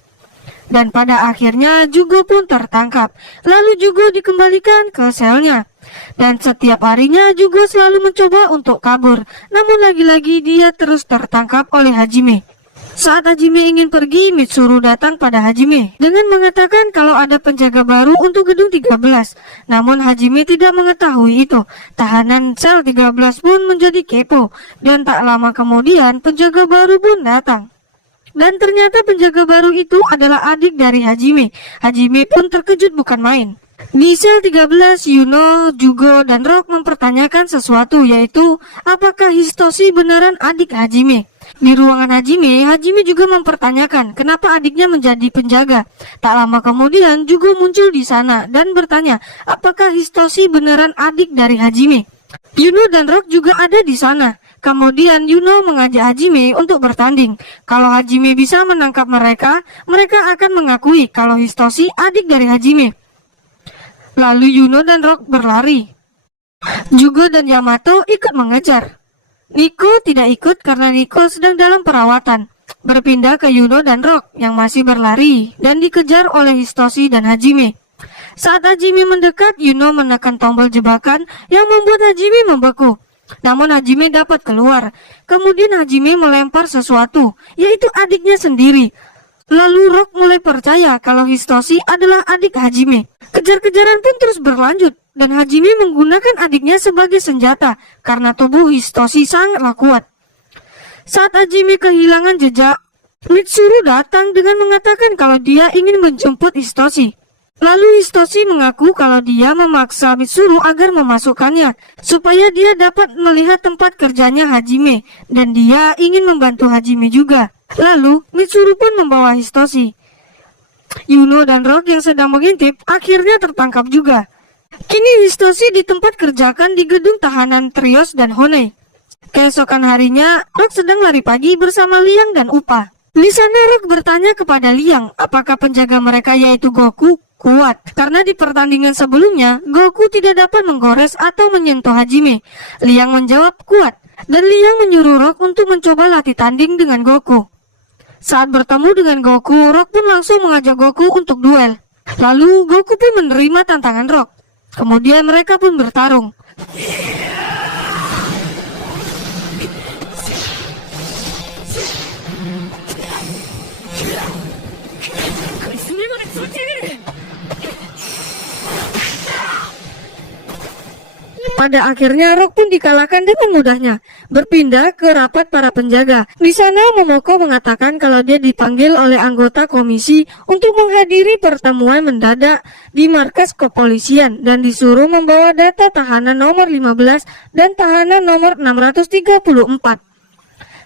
Dan pada akhirnya Jugo pun tertangkap. Lalu Jugo dikembalikan ke selnya. Dan setiap harinya Jugo selalu mencoba untuk kabur. Namun lagi-lagi dia terus tertangkap oleh Hajime. Saat Hajime ingin pergi, Mitsuru datang pada Hajime dengan mengatakan kalau ada penjaga baru untuk gedung 13. Namun Hajime tidak mengetahui itu. Tahanan sel 13 pun menjadi kepo. Dan tak lama kemudian penjaga baru pun datang. Dan ternyata penjaga baru itu adalah adik dari Hajime. Hajime pun terkejut bukan main. Di sel 13, Yuno, Jugo, dan Rock mempertanyakan sesuatu, yaitu apakah Histoshi beneran adik Hajime. Di ruangan Hajime, Hajime juga mempertanyakan kenapa adiknya menjadi penjaga. Tak lama kemudian, Jugo muncul di sana dan bertanya apakah Histoshi beneran adik dari Hajime. Yuno dan Rock juga ada di sana. Kemudian Yuno mengajak Hajime untuk bertanding. Kalau Hajime bisa menangkap mereka, mereka akan mengakui kalau Histoshi adik dari Hajime. Lalu Yuno dan Rock berlari. Jugo dan Yamato ikut mengejar. Niko tidak ikut karena Niko sedang dalam perawatan. Berpindah ke Yuno dan Rock yang masih berlari dan dikejar oleh Histoshi dan Hajime. Saat Hajime mendekat, Yuno menekan tombol jebakan yang membuat Hajime membeku. Namun Hajime dapat keluar. Kemudian Hajime melempar sesuatu, yaitu adiknya sendiri. Lalu Rock mulai percaya kalau Histoshi adalah adik Hajime. Kejar-kejaran pun terus berlanjut, dan Hajime menggunakan adiknya sebagai senjata karena tubuh Histoshi sangatlah kuat. Saat Hajime kehilangan jejak, Mitsuru datang dengan mengatakan kalau dia ingin menjemput Histoshi. Lalu Histoshi mengaku kalau dia memaksa Mitsuru agar memasukkannya, supaya dia dapat melihat tempat kerjanya Hajime, dan dia ingin membantu Hajime juga. Lalu Mitsuru pun membawa Histoshi. Yuno dan Rock yang sedang mengintip akhirnya tertangkap juga. Kini Histoshi di tempat kerjakan di gedung tahanan Trios dan Honai. Keesokan harinya, Rock sedang lari pagi bersama Liang dan Upa. Di sana Rock bertanya kepada Liang apakah penjaga mereka yaitu Goku kuat. Karena di pertandingan sebelumnya, Goku tidak dapat menggores atau menyentuh Hajime. Liang menjawab kuat, dan Liang menyuruh Rock untuk mencoba latih tanding dengan Goku. Saat bertemu dengan Goku, Rock pun langsung mengajak Goku untuk duel. Lalu Goku pun menerima tantangan Rock. Kemudian mereka pun bertarung. Pada akhirnya Rock pun dikalahkan dengan mudahnya. Berpindah ke rapat para penjaga. Di sana Momoko mengatakan kalau dia dipanggil oleh anggota komisi untuk menghadiri pertemuan mendadak di markas kepolisian dan disuruh membawa data tahanan nomor 15 dan tahanan nomor 634.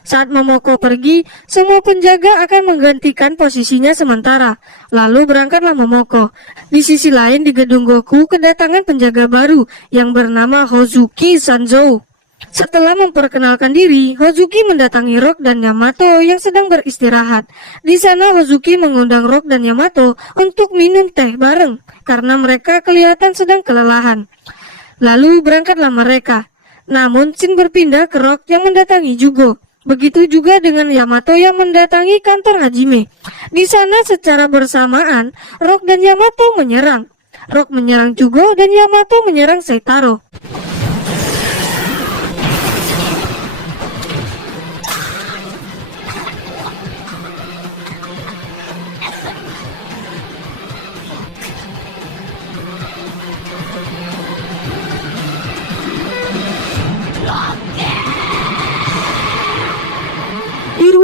Saat Momoko pergi, semua penjaga akan menggantikan posisinya sementara. Lalu berangkatlah Momoko. Di sisi lain di gedung Goku kedatangan penjaga baru yang bernama Hozuki Sanzou. Setelah memperkenalkan diri, Hozuki mendatangi Rock dan Yamato yang sedang beristirahat. Di sana Hozuki mengundang Rock dan Yamato untuk minum teh bareng karena mereka kelihatan sedang kelelahan. Lalu berangkatlah mereka. Namun Shin berpindah ke Rock yang mendatangi Jugo. Begitu juga dengan Yamato yang mendatangi kantor Hajime. Di sana secara bersamaan, Rock dan Yamato menyerang. Rock menyerang Jugo dan Yamato menyerang Seitaro.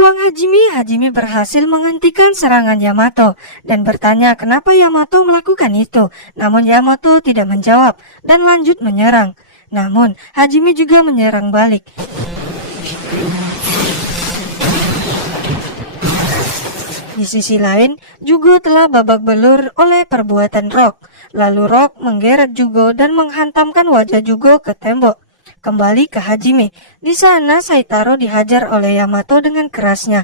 ruang Hajime, Hajime berhasil menghentikan serangan Yamato dan bertanya kenapa Yamato melakukan itu. Namun Yamato tidak menjawab dan lanjut menyerang. Namun Hajime juga menyerang balik. Di sisi lain, Jugo telah babak belur oleh perbuatan Rock. Lalu Rock menggeret Jugo dan menghantamkan wajah Jugo ke tembok. Kembali ke Hajime. Di sana Saitaro dihajar oleh Yamato dengan kerasnya.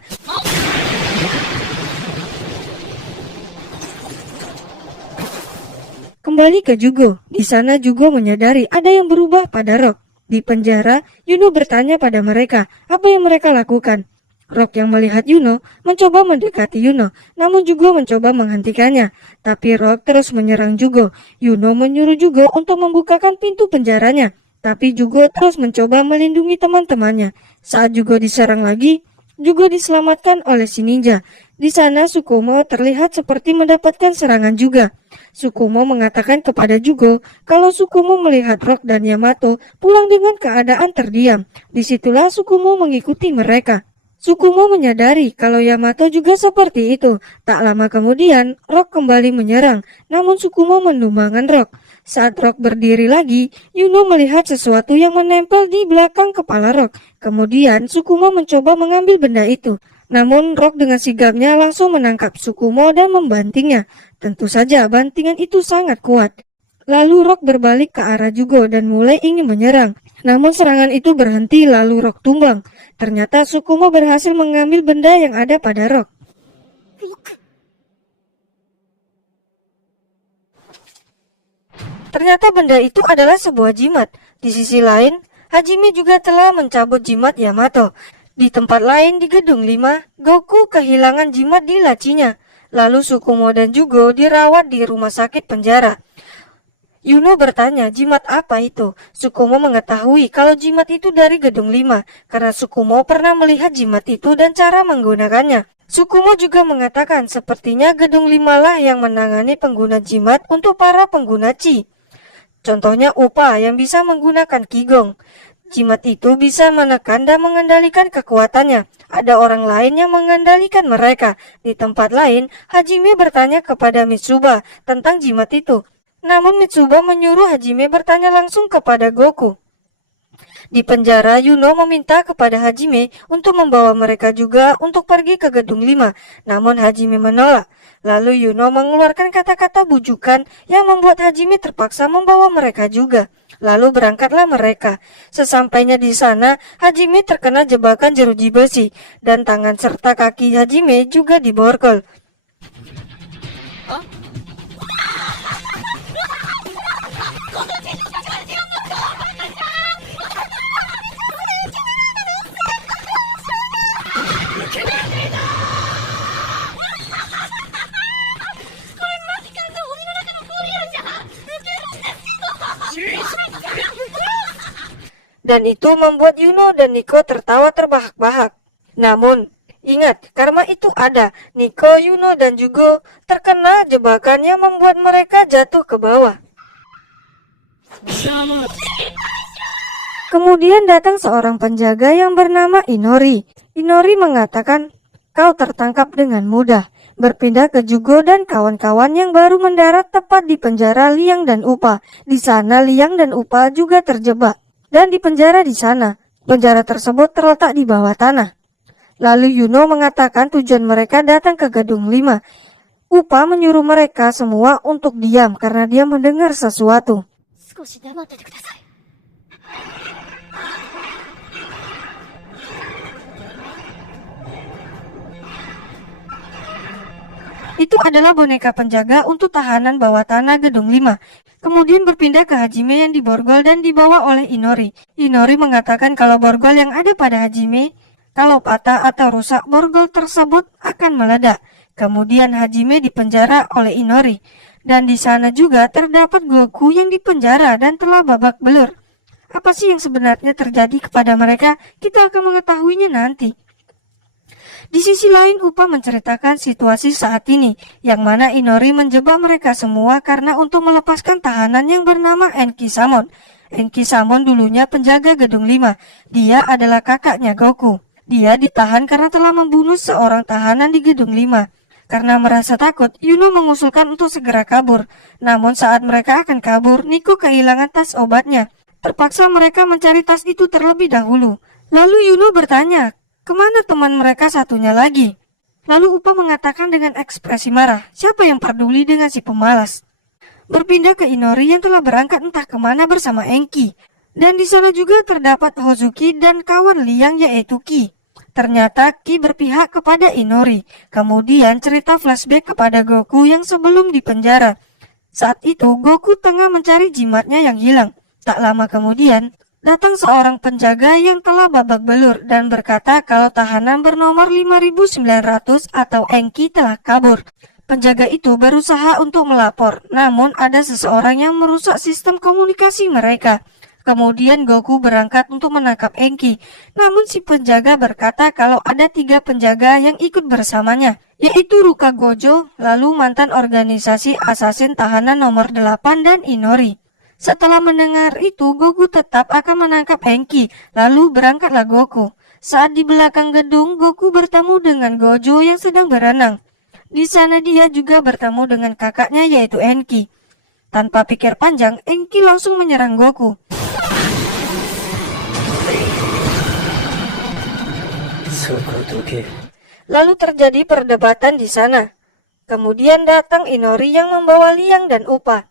Kembali ke Jugo. Di sana Jugo menyadari ada yang berubah pada Rock. Di penjara, Yuno bertanya pada mereka apa yang mereka lakukan. Rock yang melihat Yuno mencoba mendekati Yuno, namun Jugo mencoba menghentikannya. Tapi Rock terus menyerang Jugo. Yuno menyuruh Jugo untuk membukakan pintu penjaranya. Tapi Jugo terus mencoba melindungi teman-temannya. Saat Jugo diserang lagi, Jugo diselamatkan oleh si ninja. Di sana Tsukumo terlihat seperti mendapatkan serangan juga. Tsukumo mengatakan kepada Jugo kalau Tsukumo melihat Rock dan Yamato pulang dengan keadaan terdiam. Disitulah Tsukumo mengikuti mereka. Tsukumo menyadari kalau Yamato juga seperti itu. Tak lama kemudian, Rock kembali menyerang, namun Tsukumo menumbangkan Rock. Saat Rock berdiri lagi, Yuno melihat sesuatu yang menempel di belakang kepala Rock. Kemudian, Tsukumo mencoba mengambil benda itu. Namun, Rock dengan sigapnya langsung menangkap Tsukumo dan membantingnya. Tentu saja, bantingan itu sangat kuat. Lalu Rock berbalik ke arah Jugo dan mulai ingin menyerang. Namun serangan itu berhenti lalu Rock tumbang. Ternyata Tsukumo berhasil mengambil benda yang ada pada Rock. Ternyata benda itu adalah sebuah jimat. Di sisi lain, Hajime juga telah mencabut jimat Yamato. Di tempat lain di gedung 5, Goku kehilangan jimat di lacinya. Lalu Tsukumo dan Jugo dirawat di rumah sakit penjara. Yuno bertanya jimat apa itu. Tsukumo mengetahui kalau jimat itu dari gedung 5 karena Tsukumo pernah melihat jimat itu dan cara menggunakannya. Tsukumo juga mengatakan sepertinya gedung 5 lah yang menangani pengguna jimat untuk para pengguna Chi. Contohnya Upa yang bisa menggunakan Kigong. Jimat itu bisa menekan dan mengendalikan kekuatannya. Ada orang lain yang mengendalikan mereka. Di tempat lain, Hajime bertanya kepada Mitsuba tentang jimat itu. Namun Mitsuba menyuruh Hajime bertanya langsung kepada Goku. Di penjara, Yuno meminta kepada Hajime untuk membawa mereka juga untuk pergi ke gedung 5. Namun Hajime menolak. Lalu Yuno mengeluarkan kata-kata bujukan yang membuat Hajime terpaksa membawa mereka juga. Lalu berangkatlah mereka. Sesampainya di sana, Hajime terkena jebakan jeruji besi dan tangan serta kaki Hajime juga diborgol. Dan itu membuat Yuno dan Nico tertawa terbahak-bahak. Namun, ingat, karma itu ada. Nico, Yuno, dan Jugo terkena jebakan yang membuat mereka jatuh ke bawah. Kemudian datang seorang penjaga yang bernama Inori. Inori mengatakan, kau tertangkap dengan mudah. Berpindah ke Jugo dan kawan-kawan yang baru mendarat tepat di penjara Liang dan Upa. Di sana Liang dan Upa juga terjebak. Dan di penjara di sana, penjara tersebut terletak di bawah tanah. Lalu Yuno mengatakan tujuan mereka datang ke gedung 5. Upa menyuruh mereka semua untuk diam karena dia mendengar sesuatu. Itu adalah boneka penjaga untuk tahanan bawah tanah gedung 5. Kemudian berpindah ke Hajime yang diborgol dan dibawa oleh Inori. Inori mengatakan kalau borgol yang ada pada Hajime, kalau patah atau rusak, borgol tersebut akan meledak. Kemudian Hajime dipenjara oleh Inori. Dan di sana juga terdapat Goku yang dipenjara dan telah babak belur. Apa sih yang sebenarnya terjadi kepada mereka? Kita akan mengetahuinya nanti. Di sisi lain, Upa menceritakan situasi saat ini, yang mana Inori menjebak mereka semua karena untuk melepaskan tahanan yang bernama Enki Samon. Enki Samon dulunya penjaga gedung 5. Dia adalah kakaknya Goku. Dia ditahan karena telah membunuh seorang tahanan di gedung 5. Karena merasa takut, Yuno mengusulkan untuk segera kabur. Namun saat mereka akan kabur, Nico kehilangan tas obatnya. Terpaksa mereka mencari tas itu terlebih dahulu. Lalu Yuno bertanya, kemana teman mereka satunya lagi? Lalu Upa mengatakan dengan ekspresi marah, siapa yang peduli dengan si pemalas? Berpindah ke Inori yang telah berangkat entah kemana bersama Enki. Dan di sana juga terdapat Hozuki dan kawan Liang yaitu Ki. Ternyata Ki berpihak kepada Inori. Kemudian cerita flashback kepada Goku yang sebelum dipenjara. Saat itu Goku tengah mencari jimatnya yang hilang. Tak lama kemudian datang seorang penjaga yang telah babak belur dan berkata kalau tahanan bernomor 5900 atau Enki telah kabur. Penjaga itu berusaha untuk melapor, namun ada seseorang yang merusak sistem komunikasi mereka. Kemudian Goku berangkat untuk menangkap Enki. Namun si penjaga berkata kalau ada 3 penjaga yang ikut bersamanya, yaitu Ruka Gojo, lalu mantan organisasi assassin tahanan nomor 8 dan Inori. Setelah mendengar itu, Goku tetap akan menangkap Enki, lalu berangkatlah Goku. Saat di belakang gedung, Goku bertemu dengan Gojo yang sedang berenang. Di sana dia juga bertemu dengan kakaknya yaitu Enki. Tanpa pikir panjang, Enki langsung menyerang Goku. Lalu terjadi perdebatan di sana. Kemudian datang Inori yang membawa Liang dan Upa.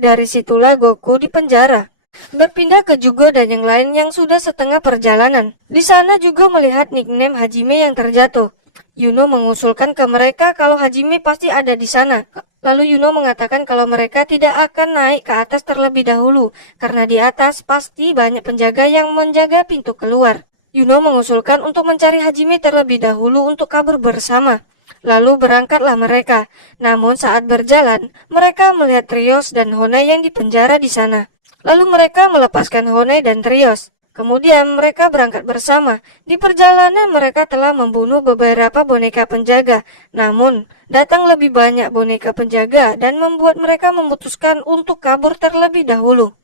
Dari situlah Goku dipenjara. Berpindah ke Jugo dan yang lain yang sudah setengah perjalanan. Di sana juga melihat nickname Hajime yang terjatuh. Yuno mengusulkan ke mereka kalau Hajime pasti ada di sana. Lalu Yuno mengatakan kalau mereka tidak akan naik ke atas terlebih dahulu, karena di atas pasti banyak penjaga yang menjaga pintu keluar. Yuno mengusulkan untuk mencari Hajime terlebih dahulu untuk kabur bersama. Lalu berangkatlah mereka. Namun saat berjalan, mereka melihat Trios dan Honai yang dipenjara di sana. Lalu mereka melepaskan Honai dan Trios. Kemudian mereka berangkat bersama. Di perjalanan mereka telah membunuh beberapa boneka penjaga. Namun, datang lebih banyak boneka penjaga dan membuat mereka memutuskan untuk kabur terlebih dahulu.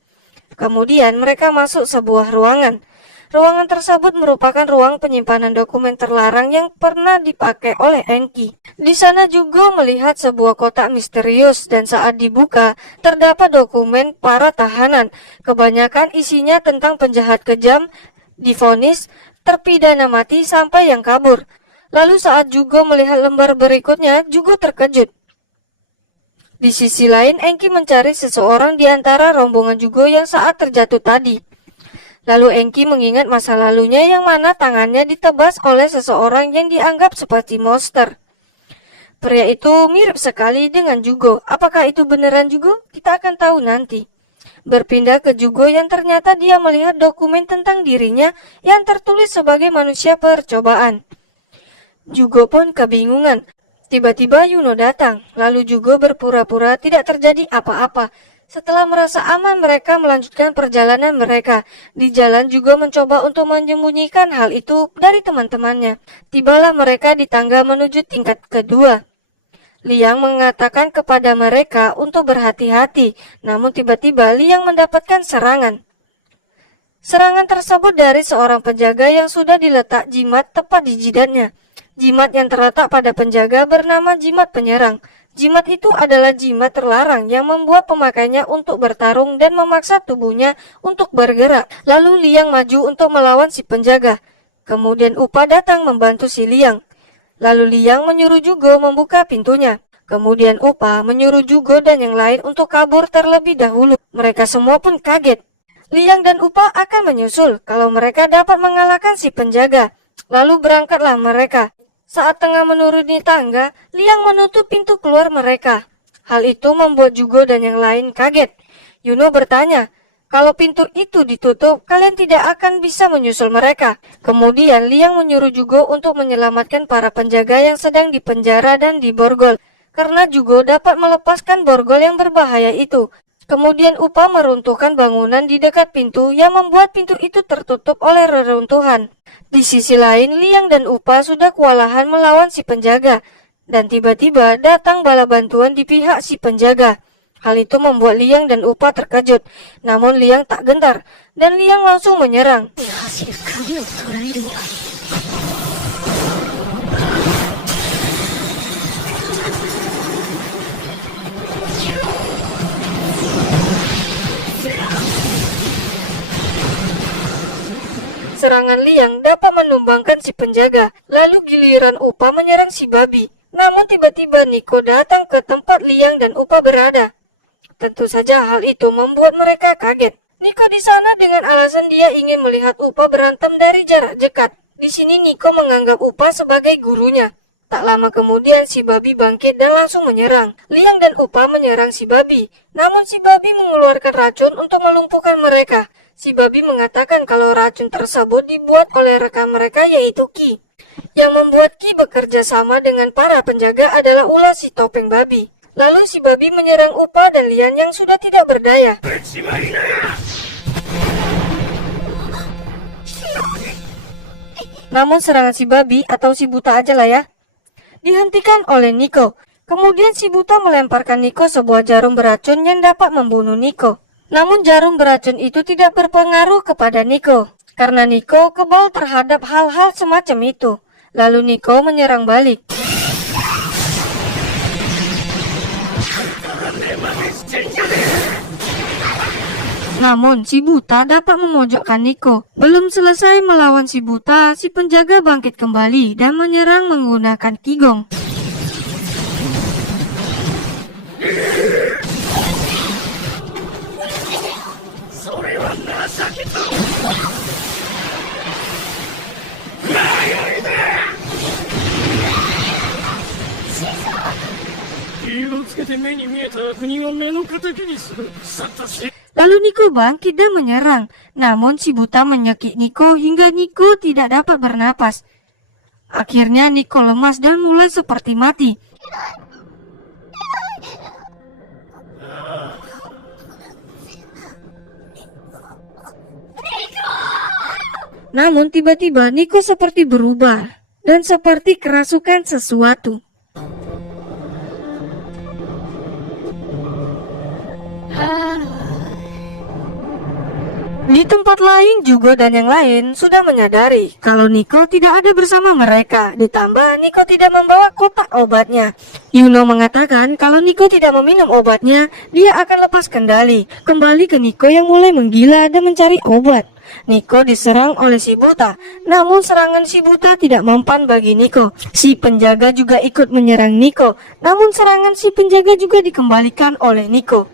Kemudian mereka masuk sebuah ruangan. Ruangan tersebut merupakan ruang penyimpanan dokumen terlarang yang pernah dipakai oleh Enki. Di sana juga melihat sebuah kotak misterius dan saat dibuka, terdapat dokumen para tahanan. Kebanyakan isinya tentang penjahat kejam, divonis, terpidana mati sampai yang kabur. Lalu saat juga melihat lembar berikutnya, juga terkejut. Di sisi lain, Enki mencari seseorang di antara rombongan juga yang saat terjatuh tadi. Lalu Enki mengingat masa lalunya yang mana tangannya ditebas oleh seseorang yang dianggap seperti monster. Pria itu mirip sekali dengan Jugo. Apakah itu beneran Jugo? Kita akan tahu nanti. Berpindah ke Jugo yang ternyata dia melihat dokumen tentang dirinya yang tertulis sebagai manusia percobaan. Jugo pun kebingungan. Tiba-tiba Yuno datang, lalu Jugo berpura-pura tidak terjadi apa-apa. Setelah merasa aman, mereka melanjutkan perjalanan mereka. Di jalan juga mencoba untuk menyembunyikan hal itu dari teman-temannya. Tibalah mereka di tangga menuju tingkat kedua. Liang mengatakan kepada mereka untuk berhati-hati, namun tiba-tiba Liang mendapatkan serangan. Serangan tersebut dari seorang penjaga yang sudah diletak jimat tepat di jidatnya. Jimat yang terletak pada penjaga bernama jimat penyerang. Jimat itu adalah jimat terlarang yang membuat pemakainya untuk bertarung dan memaksa tubuhnya untuk bergerak. Lalu Liang maju untuk melawan si penjaga. Kemudian Upa datang membantu si Liang. Lalu Liang menyuruh Jugo membuka pintunya. Kemudian Upa menyuruh Jugo dan yang lain untuk kabur terlebih dahulu. Mereka semua pun kaget. Liang dan Upa akan menyusul kalau mereka dapat mengalahkan si penjaga. Lalu berangkatlah mereka. Saat tengah menuruni tangga, Liang menutup pintu keluar mereka. Hal itu membuat Jugo dan yang lain kaget. Yuno bertanya, kalau pintu itu ditutup, kalian tidak akan bisa menyusul mereka. Kemudian Liang menyuruh Jugo untuk menyelamatkan para penjaga yang sedang dipenjara dan diborgol. Karena Jugo dapat melepaskan borgol yang berbahaya itu. Kemudian Upa meruntuhkan bangunan di dekat pintu yang membuat pintu itu tertutup oleh reruntuhan. Di sisi lain, Liang dan Upa sudah kewalahan melawan si penjaga. Dan tiba-tiba datang bala bantuan di pihak si penjaga. Hal itu membuat Liang dan Upa terkejut. Namun Liang tak gentar, dan Liang langsung menyerang. serangan Liang dapat menumbangkan si penjaga. Lalu giliran Upa menyerang si babi. Namun tiba-tiba Nico datang ke tempat Liang dan Upa berada. Tentu saja hal itu membuat mereka kaget. Nico di sana dengan alasan dia ingin melihat Upa berantem dari jarak dekat. Di sini Nico menganggap Upa sebagai gurunya. Tak lama kemudian si babi bangkit dan langsung menyerang. Liang dan Upa menyerang si babi. Namun si babi mengeluarkan racun untuk melumpuhkan mereka. Si babi mengatakan kalau racun tersebut dibuat oleh rekan mereka yaitu Ki. Yang membuat Ki bekerja sama dengan para penjaga adalah ulah si topeng babi. Lalu si babi menyerang Upa dan Lian yang sudah tidak berdaya. Namun serangan si babi atau si buta aja lah ya, dihentikan oleh Nico. Kemudian si buta melemparkan Nico sebuah jarum beracun yang dapat membunuh Nico. Namun jarum beracun itu tidak berpengaruh kepada Nico, karena Nico kebal terhadap hal-hal semacam itu. Lalu Nico menyerang balik. Namun si buta dapat memojokkan Nico. Belum selesai melawan si buta, si penjaga bangkit kembali dan menyerang menggunakan Qigong. Lalu Nico bangkit dan menyerang. Namun si buta menyekik Nico hingga Nico tidak dapat bernapas. Akhirnya Nico lemas dan mulai seperti mati. Namun tiba-tiba Nico seperti berubah dan seperti kerasukan sesuatu. Di tempat lain, Jugo dan yang lain sudah menyadari kalau Nico tidak ada bersama mereka. Ditambah Nico tidak membawa kotak obatnya. Yuno mengatakan kalau Nico tidak meminum obatnya, dia akan lepas kendali. Kembali ke Nico yang mulai menggila dan mencari obat. Nico diserang oleh si buta. Namun serangan si buta tidak mempan bagi Nico. Si penjaga juga ikut menyerang Nico. Namun serangan si penjaga juga dikembalikan oleh Nico.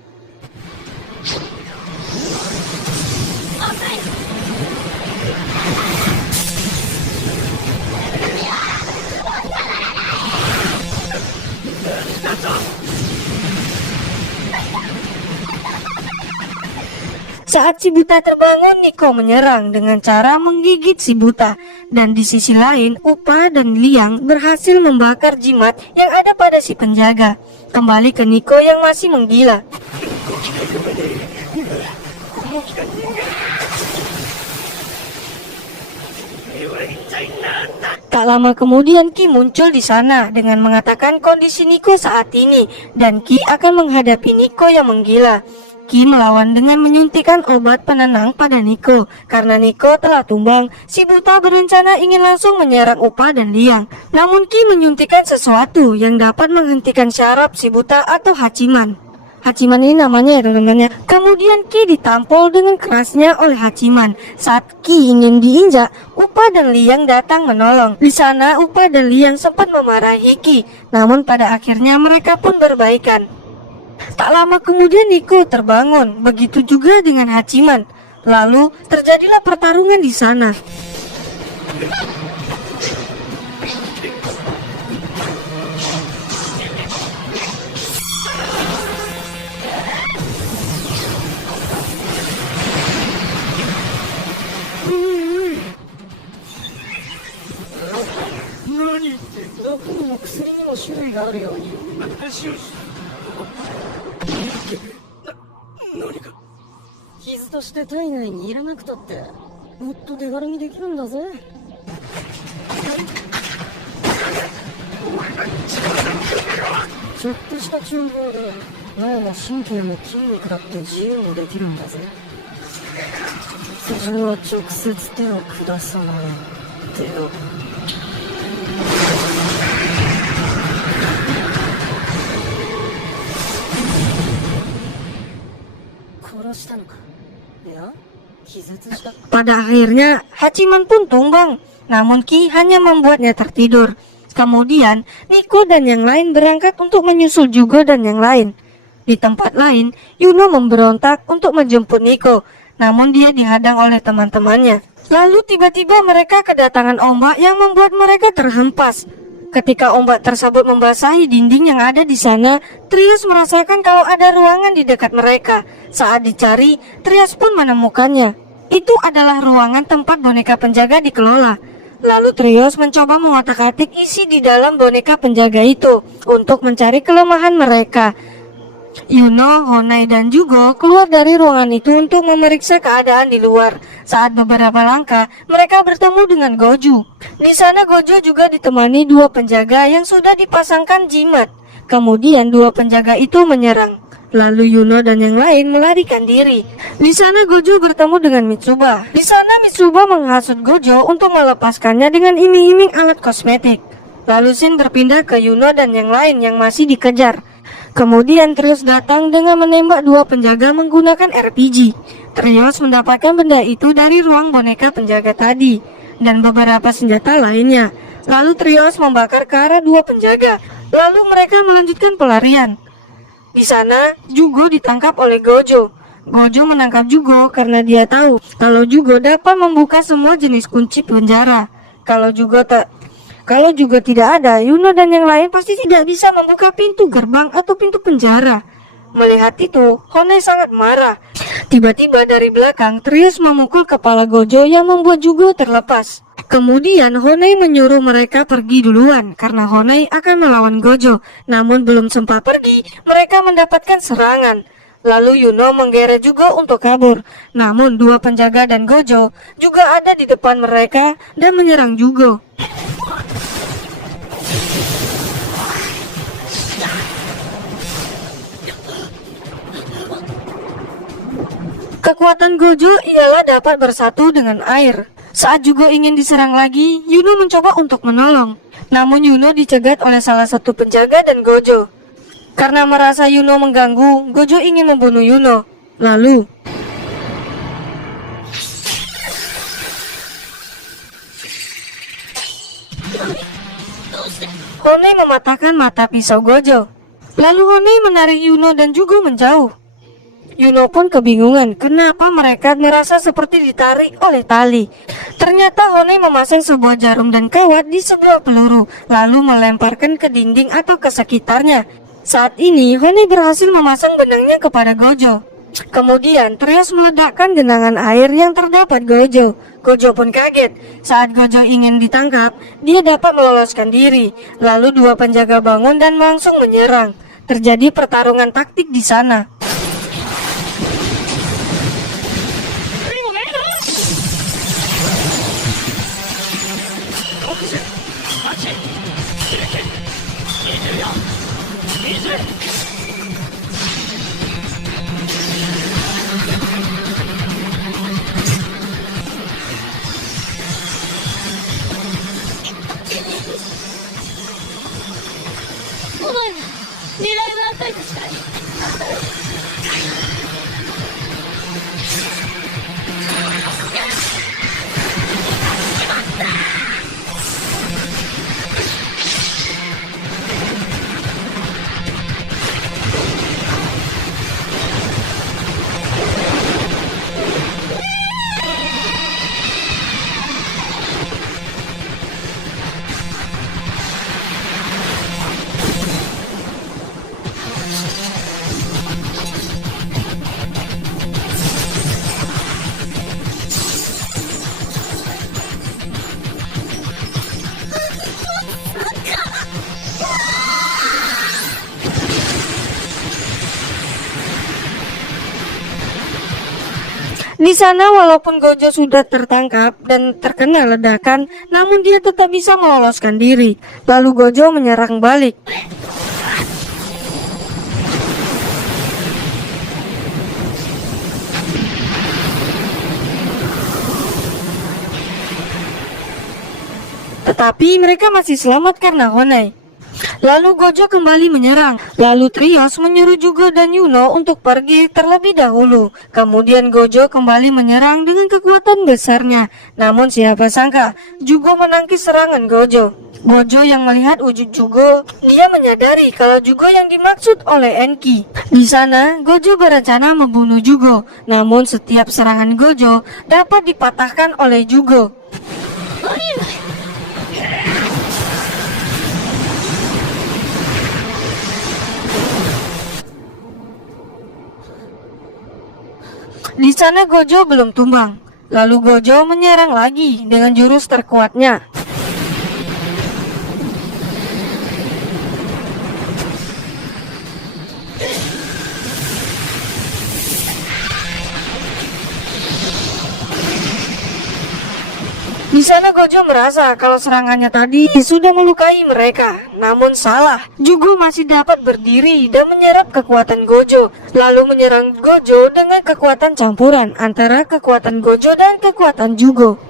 Saat si buta terbangun, Nico menyerang dengan cara menggigit si buta. Dan di sisi lain, Upa dan Liang berhasil membakar jimat yang ada pada si penjaga. Kembali ke Nico yang masih menggila. Tak lama kemudian Ki muncul di sana dengan mengatakan kondisi Nico saat ini. Dan Ki akan menghadapi Nico yang menggila. Ki melawan dengan menyuntikkan obat penenang pada Nico. Karena Nico telah tumbang, si buta berencana ingin langsung menyerang Upa dan Liang. Namun Ki menyuntikkan sesuatu yang dapat menghentikan syaraf si buta atau Hachiman. Hachiman ini namanya ya teman-teman ya. Kemudian Ki ditampol dengan kerasnya oleh Hachiman. Saat Ki ingin diinjak, Upa dan Liang datang menolong. Di sana Upa dan Liang sempat memarahi Ki. Namun pada akhirnya mereka pun berbaikan. Tak lama kemudian Nico terbangun, begitu juga dengan Hachiman. Lalu terjadilah pertarungan di sana. Pada akhirnya, Hachiman pun tumbang. Namun Ki hanya membuatnya tertidur. Kemudian, Nico dan yang lain berangkat untuk menyusul Jugo dan yang lain. Di tempat lain, Yuno memberontak untuk menjemput Nico. Namun dia dihadang oleh teman-temannya. Lalu tiba-tiba mereka kedatangan ombak yang membuat mereka terhempas. Ketika ombak tersebut membasahi dinding yang ada di sana, Trias merasakan kalau ada ruangan di dekat mereka. Saat dicari, Trias pun menemukannya. Itu adalah ruangan tempat boneka penjaga dikelola. Lalu Trias mencoba mengotak-atik isi di dalam boneka penjaga itu untuk mencari kelemahan mereka. Yuno, Honai, dan Jugo keluar dari ruangan itu untuk memeriksa keadaan di luar. Saat beberapa langkah, mereka bertemu dengan Goju. Di sana Gojo juga ditemani dua penjaga yang sudah dipasangkan jimat. Kemudian dua penjaga itu menyerang. Lalu Yuno dan yang lain melarikan diri. Di sana Gojo bertemu dengan Mitsuba. Di sana Mitsuba menghasut Gojo untuk melepaskannya dengan iming-iming alat kosmetik. Lalu Shin berpindah ke Yuno dan yang lain yang masih dikejar. Kemudian Trios datang dengan menembak dua penjaga menggunakan RPG. Trios mendapatkan benda itu dari ruang boneka penjaga tadi dan beberapa senjata lainnya. Lalu Trios membakar ke arah dua penjaga. Lalu mereka melanjutkan pelarian. Di sana, Jugo ditangkap oleh Gojo. Gojo menangkap Jugo karena dia tahu kalau Jugo dapat membuka semua jenis kunci penjara. Kalau Jugo tidak ada, Yuno dan yang lain pasti tidak bisa membuka pintu gerbang atau pintu penjara. Melihat itu, Honai sangat marah. Tiba-tiba dari belakang, Trias memukul kepala Gojo yang membuat Jugo terlepas. Kemudian Honai menyuruh mereka pergi duluan karena Honai akan melawan Gojo. Namun belum sempat pergi, mereka mendapatkan serangan. Lalu Yuno menggeret juga untuk kabur. Namun dua penjaga dan Gojo juga ada di depan mereka dan menyerang Jugo. Kekuatan Gojo ialah dapat bersatu dengan air. Saat Jugo ingin diserang lagi, Yuno mencoba untuk menolong. Namun Yuno dicegat oleh salah satu penjaga dan Gojo. Karena merasa Yuno mengganggu, Gojo ingin membunuh Yuno. Lalu Honai mematahkan mata pisau Gojo. Lalu Honai menarik Yuno dan Jugo menjauh. Yuno pun kebingungan kenapa mereka merasa seperti ditarik oleh tali. Ternyata Honai memasang sebuah jarum dan kawat di sebuah peluru, lalu melemparkan ke dinding atau ke sekitarnya. Saat ini Honai berhasil memasang benangnya kepada Gojo. Kemudian Trias meledakkan genangan air yang terdapat Gojo. Gojo pun kaget. Saat Gojo ingin ditangkap, dia dapat meloloskan diri. Lalu dua penjaga bangun dan langsung menyerang. Terjadi pertarungan taktik di sana. Di sana walaupun Gojo sudah tertangkap dan terkena ledakan, namun dia tetap bisa meloloskan diri. Lalu Gojo menyerang balik. Tetapi mereka masih selamat karena Honai. Lalu Gojo kembali menyerang. Lalu Trios menyuruh Jugo dan Yuno untuk pergi terlebih dahulu. Kemudian Gojo kembali menyerang dengan kekuatan besarnya. Namun siapa sangka Jugo menangkis serangan Gojo. Gojo yang melihat wujud Jugo, dia menyadari kalau Jugo yang dimaksud oleh Enki. Di sana, Gojo berencana membunuh Jugo. Namun setiap serangan Gojo dapat dipatahkan oleh Jugo. Di sana Gojo belum tumbang. Lalu Gojo menyerang lagi dengan jurus terkuatnya. Di sana Gojo merasa kalau serangannya tadi sudah melukai mereka. Namun salah, Jugo masih dapat berdiri dan menyerap kekuatan Gojo. Lalu menyerang Gojo dengan kekuatan campuran antara kekuatan Gojo dan kekuatan Jugo.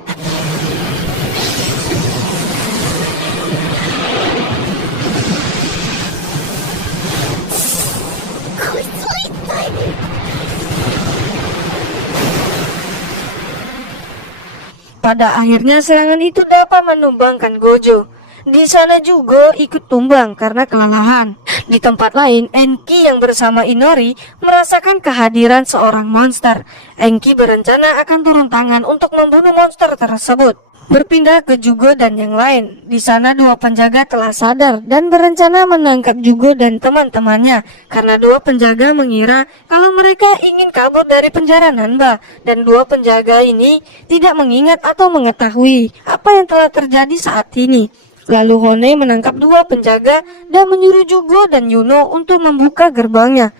Pada akhirnya serangan itu dapat menumbangkan Gojo. Di sana Jugo ikut tumbang karena kelelahan. Di tempat lain, Enki yang bersama Inori merasakan kehadiran seorang monster. Enki berencana akan turun tangan untuk membunuh monster tersebut. Berpindah ke Jugo dan yang lain. Di sana dua penjaga telah sadar dan berencana menangkap Jugo dan teman-temannya. Karena dua penjaga mengira kalau mereka ingin kabur dari penjara Nanba. Dan dua penjaga ini tidak mengingat atau mengetahui apa yang telah terjadi saat ini. Lalu Hone menangkap dua penjaga dan menyuruh Jugo dan Yuno untuk membuka gerbangnya.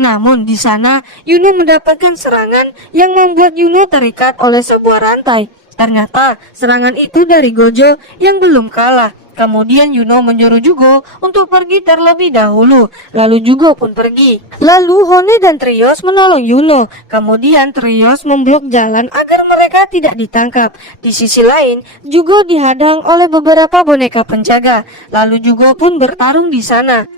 Namun di sana Yuno mendapatkan serangan yang membuat Yuno terikat oleh sebuah rantai. Ternyata serangan itu dari Gojo yang belum kalah. Kemudian Yuno menyuruh Jugo untuk pergi terlebih dahulu. Lalu Jugo pun pergi. Lalu Hone dan Trios menolong Yuno. Kemudian Trios memblok jalan agar mereka tidak ditangkap. Di sisi lain, Jugo dihadang oleh beberapa boneka penjaga. Lalu Jugo pun bertarung di sana.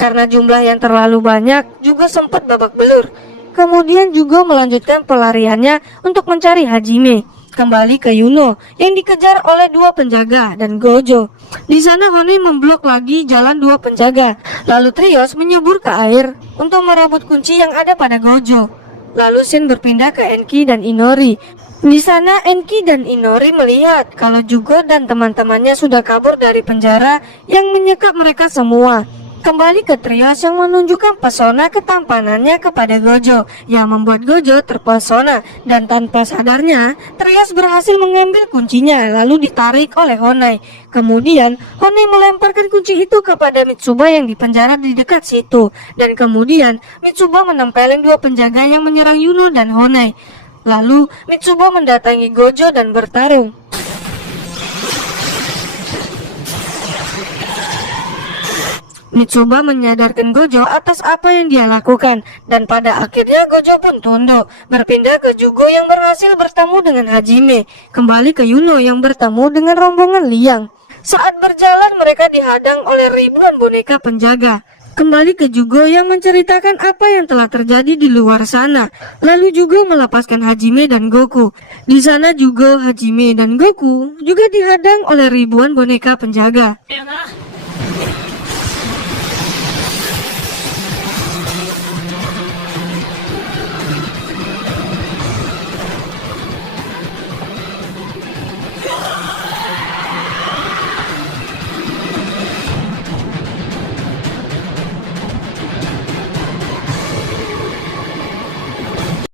Karena jumlah yang terlalu banyak, juga sempat babak belur. Kemudian juga melanjutkan pelariannya untuk mencari Hajime. Kembali ke Yuno yang dikejar oleh dua penjaga dan Gojo. Di sana Hone memblok lagi jalan dua penjaga. Lalu Trios menyebur ke air untuk merebut kunci yang ada pada Gojo. Lalu Shin berpindah ke Enki dan Inori. Di sana Enki dan Inori melihat kalau Jugo dan teman-temannya sudah kabur dari penjara yang menyekap mereka semua. Kembali ke Trios yang menunjukkan pesona ketampanannya kepada Gojo yang membuat Gojo terpesona, dan tanpa sadarnya Trios berhasil mengambil kuncinya lalu ditarik oleh Honai. Kemudian Honai melemparkan kunci itu kepada Mitsuba yang dipenjara di dekat situ, dan kemudian Mitsuba menempeleng dua penjaga yang menyerang Yuno dan Honai. Lalu Mitsuba mendatangi Gojo dan bertarung. Mitsuba menyadarkan Gojo atas apa yang dia lakukan, dan pada akhirnya Gojo pun tunduk, berpindah ke Jugo yang berhasil bertemu dengan Hajime, kembali ke Yuno yang bertemu dengan rombongan Liang. Saat berjalan mereka dihadang oleh ribuan boneka penjaga. Kembali ke Jugo yang menceritakan apa yang telah terjadi di luar sana. Lalu Jugo melepaskan Hajime dan Goku. Di sana Jugo, Hajime dan Goku juga dihadang oleh ribuan boneka penjaga.